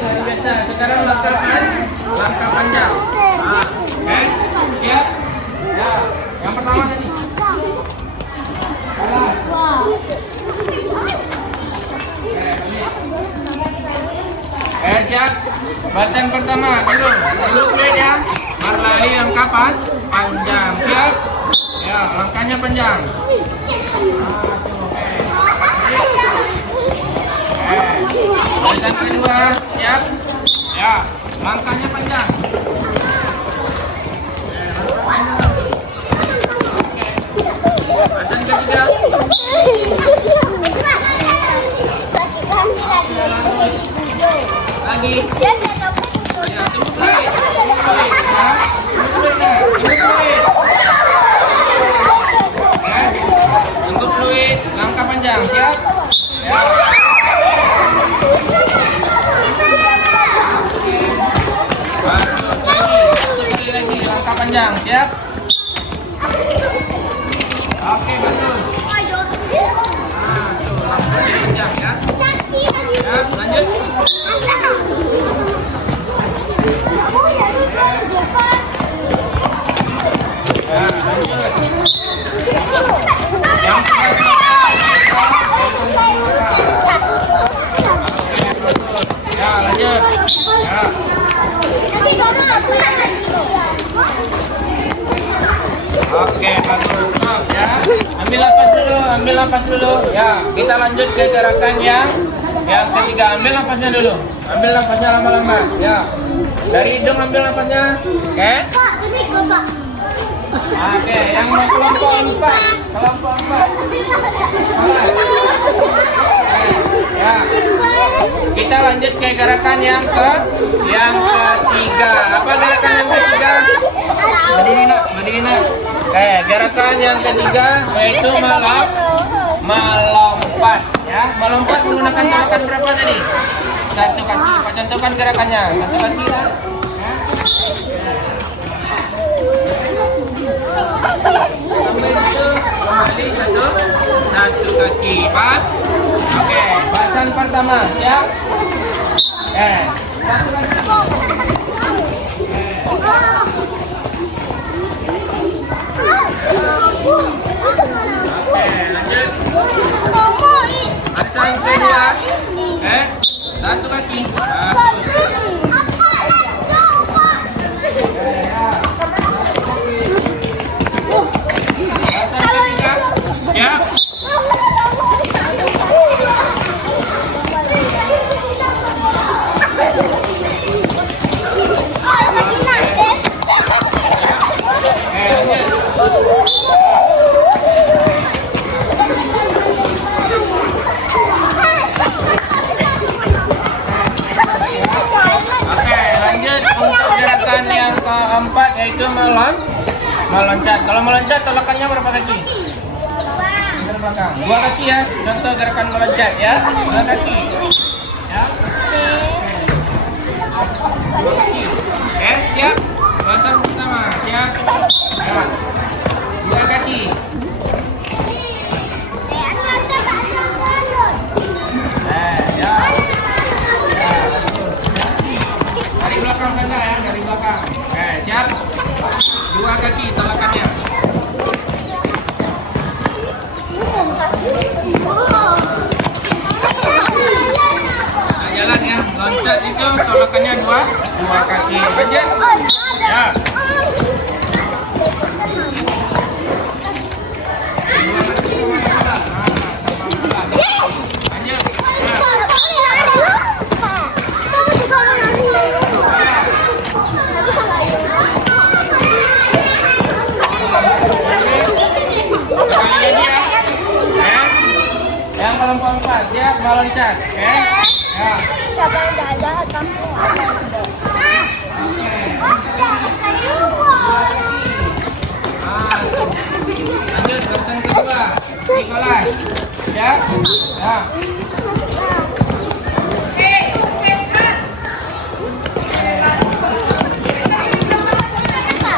Lari biasa, sekarang langkah panjang. Oke, siap? Ya, yang pertama tadi. Barisan pertama dulu play ya. Berlari yang kapan? Panjang. Siap? Ya, langkahnya panjang. Barisan kedua, siap? Ya, langkahnya panjang. Barisan ketiga. Sakit kami lagi. Lagi. Dia tidak dapat. Ya, tunggu fluid. Tunggu fluid. Ya. Tunggu fluid. Tunggu fluid. Ya. Tunggu fluid. Langkah panjang. Siap? Ya. Bagus lagi. Satu kali lagi. Langkah panjang. Siap? Oke, bagus. Nah, tuh. Langkah panjang ya. Ya, lanjut. Ya, lanjut. Yang ya, lanjut. Ya. Oke, bagus. Stop ya. Ambil napas dulu. Ya, kita lanjut ke gerakan yang ketiga. Ambil napasnya dulu. Ambil napasnya lama-lama. Ya. Dari hidung ambil napasnya. Oke. Oke, yang mau kelompok 4. Kelompok 4. Ya. Kita lanjut ke gerakan yang ketiga. Apa gerakan yang ketiga? Berdiri nak. Oke, gerakan yang ketiga yaitu melompat. Ya, melompat menggunakan gerakan berapa tadi? Satu kaki. Pak contohkan gerakannya. Satu kaki. Ya. Sampai itu kembali satu kaki. Pak. Oke, barisan pertama. Siap? Satu kaki. Oke, lanjut. Barisan kedua. Satu kaki. Barisan ketiga. Ya. Yang keempat yaitu meloncat. Kalau meloncat tolakannya berapa kaki? Ke belakang. 2 kaki ya. Contoh gerakan meloncat ya. 2 kaki. Ya. 2 kaki. Oke, siap. Barisan pertama. Siap. Ya. 2 kaki. Ya. Dari belakang sana ya, dari belakang. Oke, siap. 2 kaki tolakannya. Nah, jalan ya. Loncat itu tolakannya 2 kaki. Lanjut. Ya. Yang kelompok 4 siap meloncat, oke? Ya. Siapa yang jahat kamu? Lanjut gerakan kedua. Nikolai. Siap? Ya.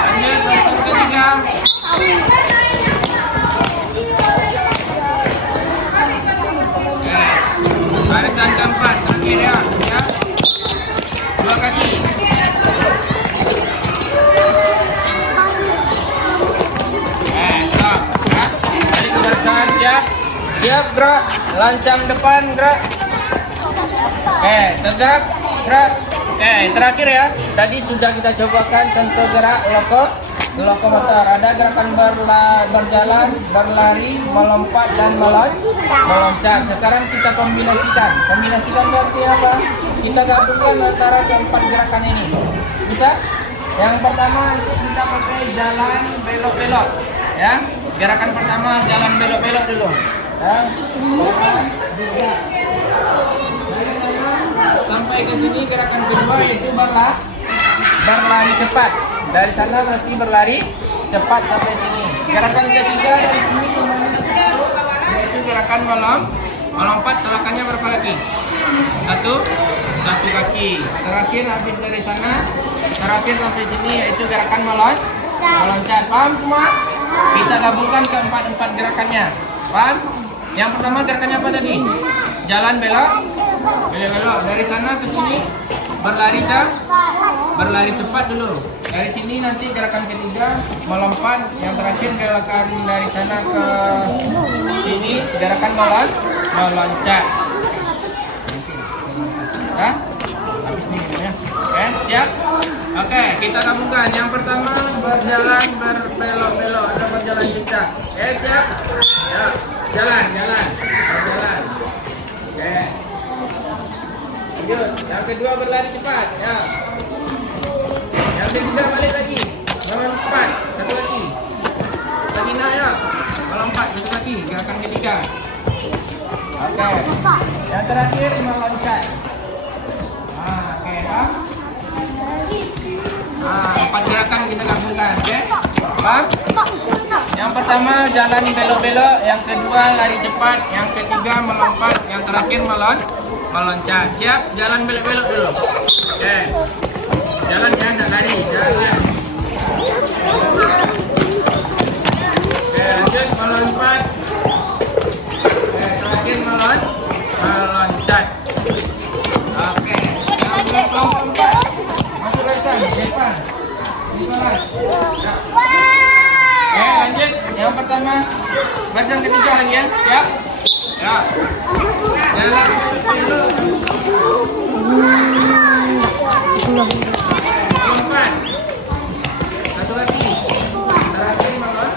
Lanjut gerakan ketiga. Barisan keempat terakhir ya. Ya. 2 kaki. Stop. Ya. Balik ke barisan, siap. Siap, gerak. Lancang depan, gerak. Tegak, gerak. Oke, terakhir ya. Tadi sudah kita cobakan contoh gerak lokomotor. Ada gerakan berjalan, berlari, melompat dan meloncat. Sekarang kita kombinasikan. Kombinasikan berarti apa? Kita gabungkan antara keempat gerakan ini. Bisa? Yang pertama itu kita pakai jalan belok-belok. Ya. Gerakan pertama jalan belok-belok dulu. Ya. Sampai ke sini gerakan kedua yaitu berlari cepat. Dari sana nanti berlari cepat sampai sini. Gerakan ketiga dari sini kembali ke situ, yaitu gerakan melompat. Gerakannya berapa lagi? Satu kaki. Terakhir habis dari sana, terakhir sampai sini yaitu gerakan meloncat. Paham semua? Kita gabungkan keempat gerakannya. Paham? Yang pertama gerakannya apa tadi? Jalan belok. Dari sana ke sini berlari cepat dulu. Dari sini nanti gerakan ketiga melompat. Yang terakhir gerakan dari sana ke sini gerakan meloncat. Ya? Habis nih ya. Oke, siap? Oke, kita gabungkan. Yang pertama berjalan berbelok-belok atau berjalan zigzag. Oke, siap? Ya, jalan. Berjalan. Oke. Lanjut. Yang kedua berlari cepat. Ya. Yang ketiga balik lagi. Melompat. Satu lagi. Lagi nak ya. Melompat. Satu lagi. Gerakan ketiga. Oke. Yang terakhir meloncat. Oke. Empat gerakan kita gabungkan. Oke. Paham? Yang pertama jalan belok-belok. Yang kedua lari cepat. Yang ketiga melompat. Yang terakhir meloncat. Siap? Jalan belok-belok dulu. Oke. Jalan ya, jangan lari. Jalan. Oke, lanjut melompat. Oke, terakhir meloncat. Oke. Yang melompat. Masuk barisan. Depan. Ya. Oke, lanjut. Yang pertama barisan ketiga lagi ya. Siap? Ya. Jalan melompat. Satu lagi. Terakhir melompat.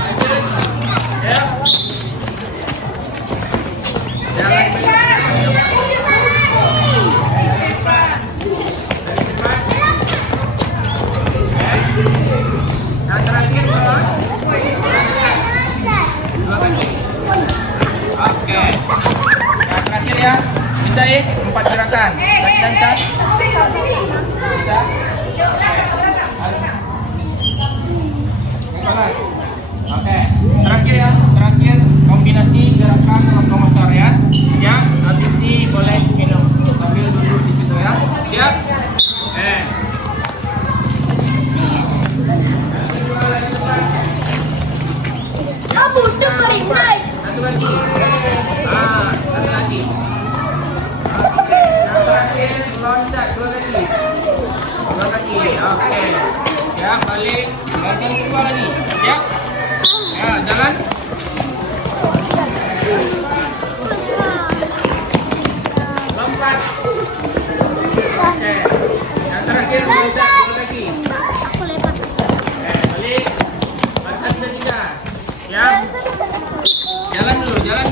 Lanjut. Ya. Jalan yang terakhir dua kali. Oke. Yang terakhir ya. Bisa ya? 4 gerakan. Bisa? Bisa? Oke. Terakhir ya. Terakhir kombinasi gerakan lokomotor ya. Yang habis ini boleh minum sambil duduk di situ ya. Siap? Satu lagi. Satu lagi. Oke. Yang terakhir loncat 2 kali. 2 kali. Oke. Siap, balik. Gerakan kedua lagi. Siap? Ya, jalan. Lompat. Oke. Yang terakhir loncat 2 lagi. Oke, balik. Loncat ketiga. Siap? Jalan dulu. Jalan.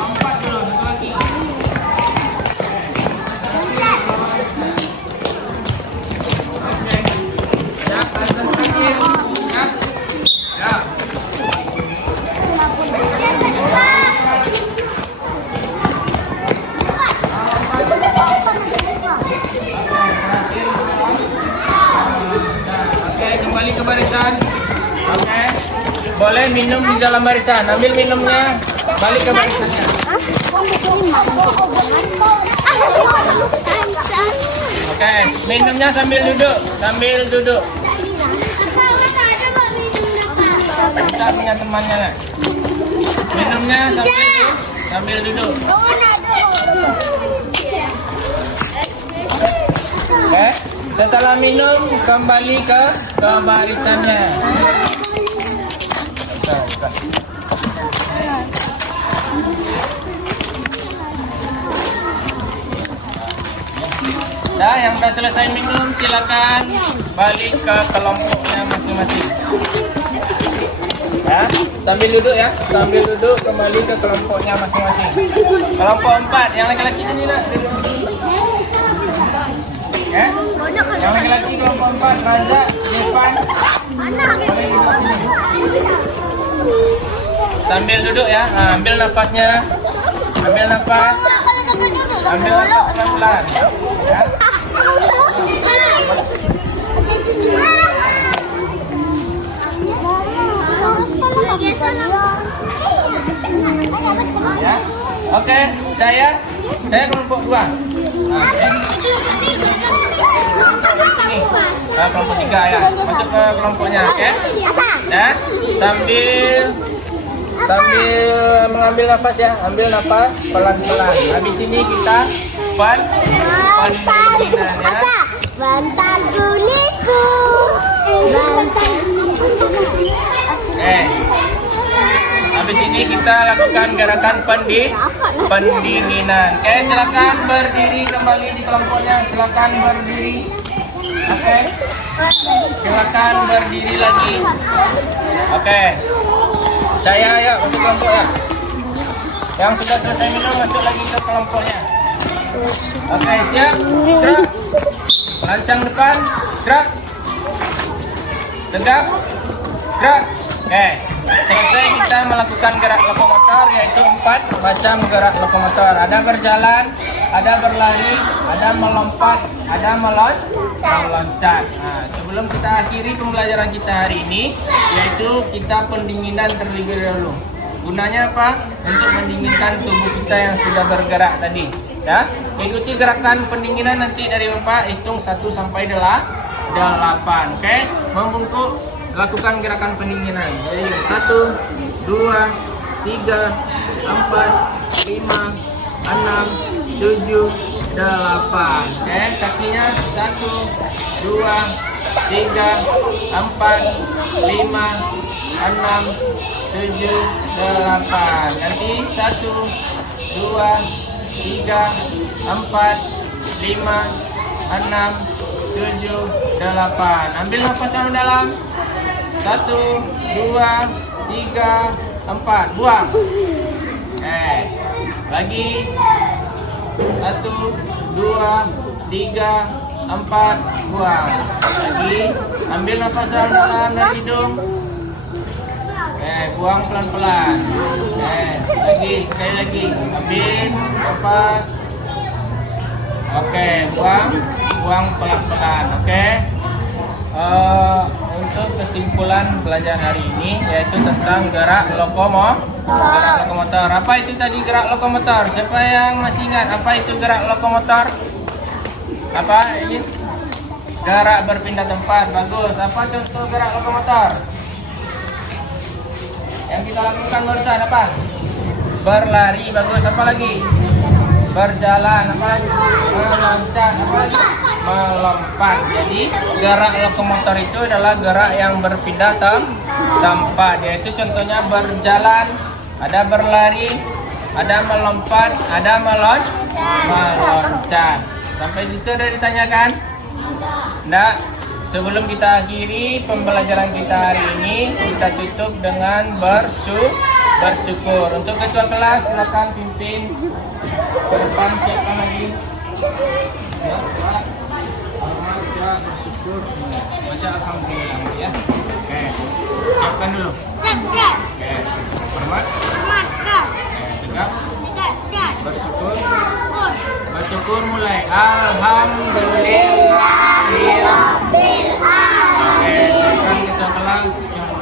Lompat dulu, satu lagi. Oke. Siap, barisan terakhir. Siap. Oke, kembali ke barisan. Oke. Boleh minum di dalam barisan. Ambil minumnya, balik ke barisannya. Oke, minumnya sambil duduk. Kita punya temannya lah. Minumnya sambil duduk. Oke, setelah minum kembali ke barisannya. Silakan. Dah, yang sudah selesai minum silakan balik ke kelompoknya masing-masing. Ya, sambil duduk ya, sambil duduk kembali ke kelompoknya masing-masing. Kelompok 4, yang laki-laki sini nak. Ya, yang laki-laki kelompok 4, Raza, Irfan. Boleh duduk sini. Sambil duduk ya, ambil nafasnya, ambil nafas, ambil nafas pelan-pelan. Ya. Ya, oke, saya kelompok 2. Sini, kelompok 3 ya, masuk ke kelompoknya, oke? Ya, sambil mengambil nafas ya, ambil nafas pelan-pelan. Habis ini kita pendinginan ya. Bantal gulingku. Bantal gulingku. Habis ini kita lakukan gerakan pendinginan. Oke, silakan berdiri kembali di kelompoknya. Silakan berdiri. Oke. Silakan berdiri lagi. Oke. Saya ya masuk kelompok ya. Yang sudah selesai minum masuk lagi ke kelompoknya. Oke, siap. Gerak. Lancang depan. Gerak. Tegak. Gerak. Oke. Selesai kita melakukan gerak lokomotor yaitu 4 macam gerak lokomotor. Ada berjalan, ada berlari, ada melompat, ada meloncat. Nah, sebelum kita akhiri pembelajaran kita hari ini yaitu kita pendinginan terlebih dahulu. Gunanya apa? Untuk mendinginkan tubuh kita yang sudah bergerak tadi. Ya, ikuti gerakan pendinginan nanti dari Bapak hitung 1 sampai 8. Oke, membungkuk. Lakukan gerakan pendinginan. Jadi 1, 2, 3, 4, 5, 6, 7, 8. Oke, kakinya 1, 2, 3, 4, 5, 6, 7, 8. Nanti 1, 2, 3, 4, 5, 6, 7, 8. Ambil nafas yang dalam. 1, 2, 3, 4. Buang. Lagi. 1, 2, 3, 4. Buang. Lagi. Ambil nafas yang dalam dari hidung. Buang pelan-pelan. Lagi. Sekali lagi. Ambil nafas. Oke, buang pelan-pelan. Oke. Untuk kesimpulan pelajaran hari ini yaitu tentang gerak lokomotor. Apa itu tadi gerak lokomotor? Siapa yang masih ingat apa itu gerak lokomotor? Apa ini? Gerak berpindah tempat. Bagus. Apa contoh gerak lokomotor? Yang kita lakukan barusan apa? Berlari. Bagus. Apa lagi? Berjalan. Apa lagi? Meloncat. Apa lagi? Melompat. Jadi gerak lokomotor itu adalah gerak yang berpindah tempat. Yaitu contohnya berjalan, ada berlari, ada melompat, ada meloncat. Sampai situ sudah ditanyakan? Nah, sebelum kita akhiri pembelajaran kita hari ini, kita tutup dengan bersyukur. Untuk ketua kelas silakan pimpin ke depan. Siapa lagi? Bersyukur, baca alhamdulillah ya. Oke, siapkan dulu. Segera. Oke, hormat. Maka. Tegak. Tegak. Bersyukur. Bersyukur mulai. Alhamdulillahirabbil alamin. Oke, silakan kita kelas.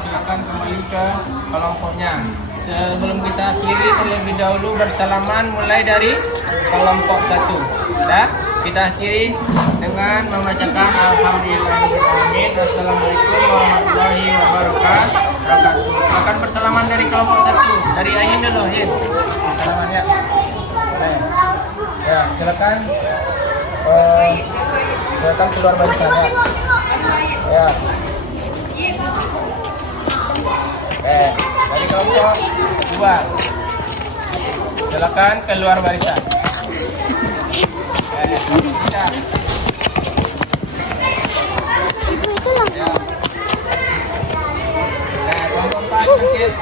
Silakan kembali ke kelompoknya. Sebelum kita akhiri terlebih dahulu bersalaman mulai dari kelompok 1. Ya. Kita akhiri dengan membacakan alhamdulillahirabbil alamin. Assalamualaikum warahmatullahi wabarakatuh. Akan bersalaman dari kelompok 1. Dari Ayin dulu, Ayin. Bersalaman ya. Ya, silakan. Silakan keluar barisannya. Ya. Dari kelompok 2. Silakan keluar barisan. Kelompok 3. Ibu itu langsung. Kelompok 4 bangkit.